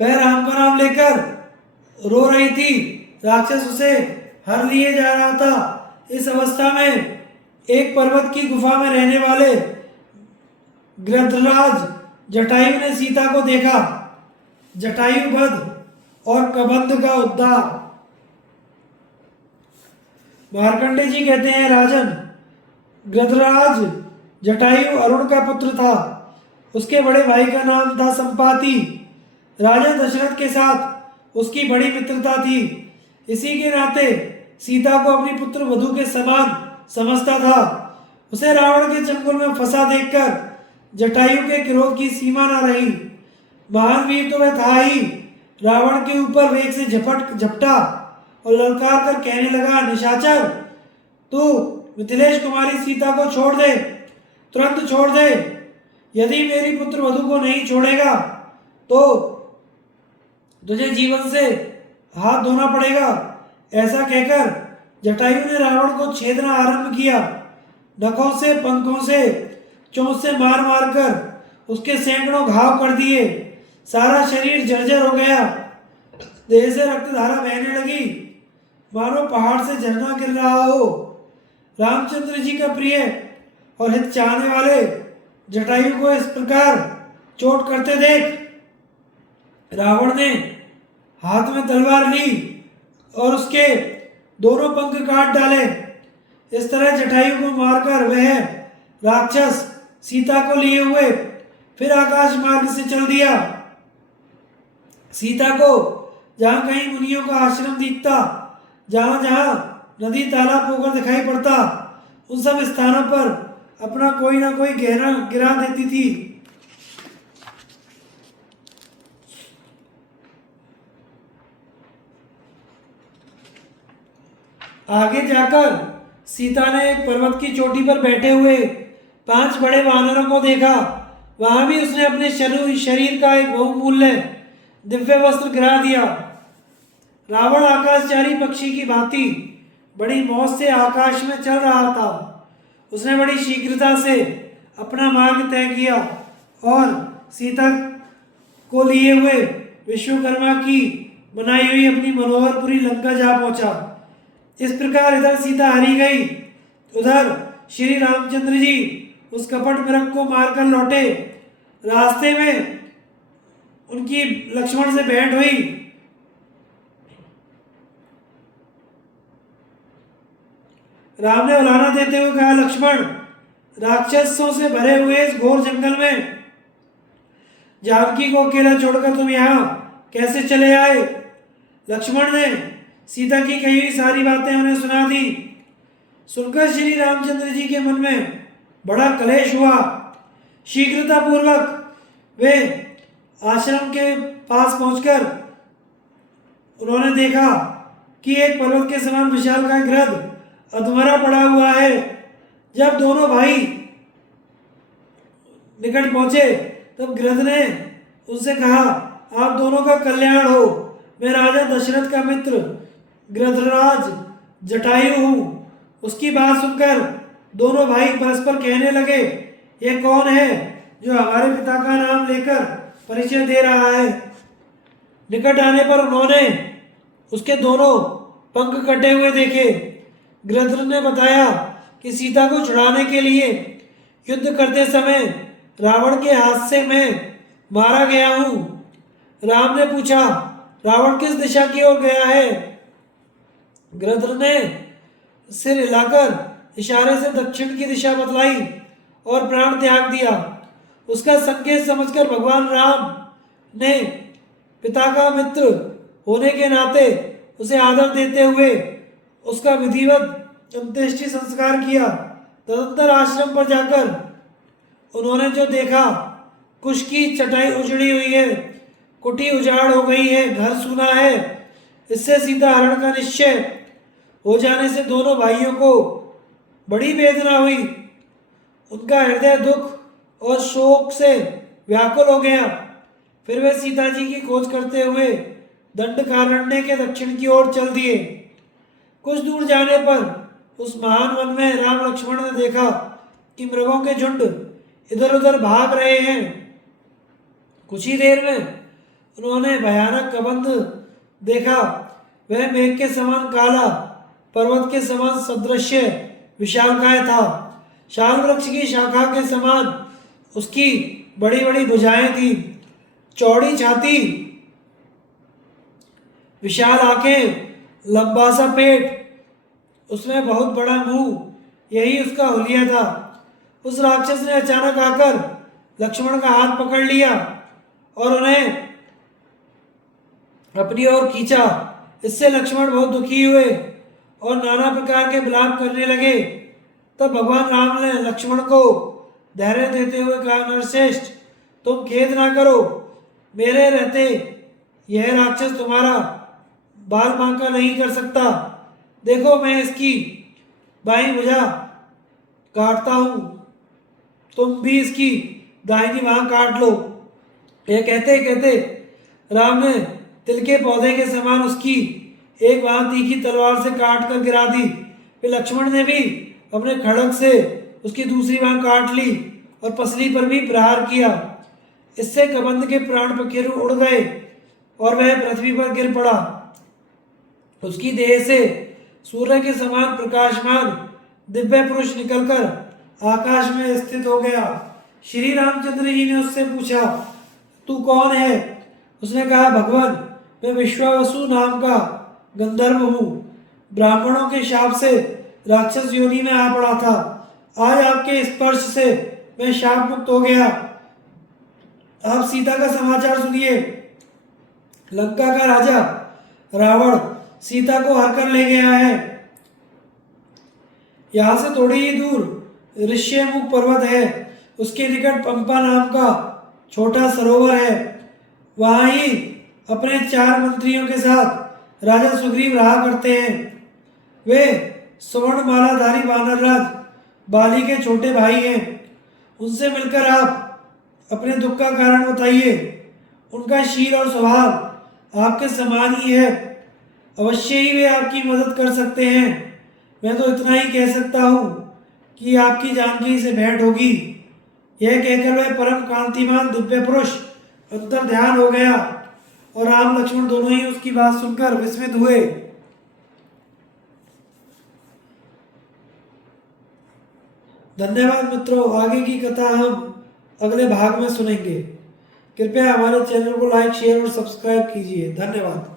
वह राम का नाम लेकर रो रही थी, राक्षस उसे हर लिए जा रहा था। इस अवस्था में एक पर्वत की गुफा में रहने वाले गृध्रराज जटायु ने सीता को देखा। जटायु वध और कबंध का उद्धार। मार्कंडे जी कहते हैं, राजन, गृध्रराज जटायु अरुण का पुत्र था। उसके बड़े भाई का नाम था संपाति। राजा दशरथ के साथ उसकी बड़ी मित्रता थी। इसी के नाते सीता को अपनी पुत्र वधू के समान समझता था। उसे रावण के चंगुल में फंसा देखकर जटायु के क्रोध की सीमा न रही। महान वीर तो वह था ही, रावण के ऊपर वेग से झपटा और ललकार कर कहने लगा, निशाचर, तू मिथिलेश कुमारी सीता को छोड़ दे, तुरंत छोड़ दे। यदि मेरी पुत्र वधू को नहीं छोड़ेगा तो तुझे जीवन से हाथ धोना पड़ेगा। ऐसा कहकर जटायु ने रावण को छेदना आरंभ किया। नखों से, पंखों से, चोंच से मार मार कर उसके सैकड़ों घाव कर दिए। सारा शरीर जर्जर हो गया। देह से रक्तधारा बहने लगी, मानो पहाड़ से झरना गिर रहा हो। रामचंद्र जी का प्रिय और हित चाहने वाले जटायु को इस प्रकार चोट करते देख रावण ने हाथ में तलवार ली और उसके दोनों पंख काट डाले। इस तरह जटायु को मारकर वह राक्षस सीता को लिए हुए फिर आकाश मार्ग से चल दिया। सीता को जहां कहीं मुनियों का आश्रम दिखता, जहां जहां नदी तालाब पोखर दिखाई पड़ता, उन सब स्थानों पर अपना कोई ना कोई गहरा गिरा देती थी। आगे जाकर सीता ने एक पर्वत की चोटी पर बैठे हुए 5 बड़े वानरों को देखा। वहां भी उसने अपने शरीर का एक बहुमूल्य दिव्य वस्त्र गिरा दिया। रावण आकाशचारी पक्षी की भांति बड़ी मौज से आकाश में चल रहा था। उसने बड़ी शीघ्रता से अपना मार्ग तय किया और सीता को लिए हुए विश्वकर्मा की बनाई हुई अपनी मनोहरपुरी लंका जा पहुंचा। इस प्रकार इधर सीता हरी गई, उधर श्री रामचंद्र जी उस कपट मृग को मारकर लौटे। रास्ते में उनकी लक्ष्मण से भेंट हुई। राम ने उलाहना देते हुए कहा, लक्ष्मण, राक्षसों से भरे हुए इस घोर जंगल में जानकी को अकेला छोड़कर तुम यहाँ कैसे चले आए? लक्ष्मण ने सीता की कही हुई सारी बातें उन्हें सुना दी। सुनकर श्री रामचंद्र जी के मन में बड़ा कलेश हुआ। शीघ्रता पूर्वक वे आश्रम के पास पहुंचकर उन्होंने देखा कि एक पर्वत के समान विशालकाय गृह अधमरा पड़ा हुआ है। जब दोनों भाई निकट पहुंचे तब गृध ने उनसे कहा, आप दोनों का कल्याण हो। मैं राजा दशरथ का मित्र गृध्रराज जटायु हूँ। उसकी बात सुनकर दोनों भाई परस्पर कहने लगे, यह कौन है जो हमारे पिता का नाम लेकर परिचय दे रहा है? निकट आने पर उन्होंने उसके दोनों पंख कटे हुए देखे। गृध्र ने बताया कि सीता को छुड़ाने के लिए युद्ध करते समय रावण के हाथ से मैं मारा गया हूँ। राम ने पूछा, रावण किस दिशा की ओर गया है? गृध्र ने सिर हिलाकर इशारे से दक्षिण की दिशा बतलाई और प्राण त्याग दिया। उसका संकेत समझकर भगवान राम ने पिता का मित्र होने के नाते उसे आदर देते हुए उसका विधिवत अंत्येष्टि संस्कार किया। तदंतर आश्रम पर जाकर उन्होंने जो देखा, कुश की चटाई उजड़ी हुई है, कुटी उजाड़ हो गई है, घर सूना है। इससे सीता हरण का निश्चय हो जाने से दोनों भाइयों को बड़ी वेदना हुई। उनका हृदय दुख और शोक से व्याकुल हो गया। फिर वे सीता जी की खोज करते हुए दंडकारण्य के दक्षिण की ओर चल दिए। कुछ दूर जाने पर उस महान वन में राम लक्ष्मण ने देखा कि मृगों के झुंड इधर उधर भाग रहे हैं। कुछ ही देर में उन्होंने भयानक कबंध देखा। वह मेघ के समान काला, पर्वत के समान सदृश्य विशालकाय था। शाल वृक्ष की शाखा के समान उसकी बड़ी बड़ी भुजाएं थी। चौड़ी छाती विशाल आंखें, लंबा सा पेट, उसमें बहुत बड़ा मुंह, यही उसका हुलिया था। उस राक्षस ने अचानक आकर लक्ष्मण का हाथ पकड़ लिया और उन्हें अपनी ओर खींचा। इससे लक्ष्मण बहुत दुखी हुए और नाना प्रकार के विलाप करने लगे। तब भगवान राम ने लक्ष्मण को धैर्य देते हुए कहा, नरश्रेष्ठ, तुम खेद ना करो, मेरे रहते यह राक्षस तुम्हारा बाल बांका नहीं कर सकता। देखो, मैं इसकी बाईं भुजा काटता हूं, तुम भी इसकी दाहिनी बांह काट लो। यह कहते कहते राम ने तिल के पौधे के समान उसकी एक बांह तीखी तलवार से काट कर गिरा दी। फिर लक्ष्मण ने भी अपने खड़ग से उसकी दूसरी बांह काट ली और पसली पर भी प्रहार किया। इससे कबंध के प्राण पखेरु उड़ गए और वह पृथ्वी पर गिर पड़ा। उसकी देह से सूर्य के समान प्रकाशमान दिव्य पुरुष निकलकर आकाश में स्थित हो गया। श्री रामचंद्र जी ने उससे पूछा, तू कौन है? उसने कहा, भगवान, मैं विश्वावसु नाम का गंधर्व हूँ। ब्राह्मणों के शाप से राक्षस योनि में आ पड़ा था। आज आपके स्पर्श से मैं शाप मुक्त हो गया। आप सीता का समाचार सुनिए। लंका का राजा रावण सीता को हर कर ले गया है। यहाँ से थोड़ी ही दूर ऋष्यमुख पर्वत है। उसके निकट पंपा नाम का छोटा सरोवर है। वहाँ ही अपने 4 मंत्रियों के साथ राजा सुग्रीव रहा करते हैं। वे स्वर्ण मालाधारी वानरराज बाली के छोटे भाई हैं। उनसे मिलकर आप अपने दुख का कारण बताइए। उनका शील और स्वभाव आपके समान ही है। अवश्य ही वे आपकी मदद कर सकते हैं। मैं तो इतना ही कह सकता हूँ कि आपकी जानकी से भेंट होगी। यह कहकर वह परम कांतिमान दिव्य पुरुष अंतर ध्यान हो गया और राम लक्ष्मण दोनों ही उसकी बात सुनकर विस्मित हुए। धन्यवाद मित्रों, आगे की कथा हम अगले भाग में सुनेंगे। कृपया हमारे चैनल को लाइक, शेयर और सब्सक्राइब कीजिए। धन्यवाद।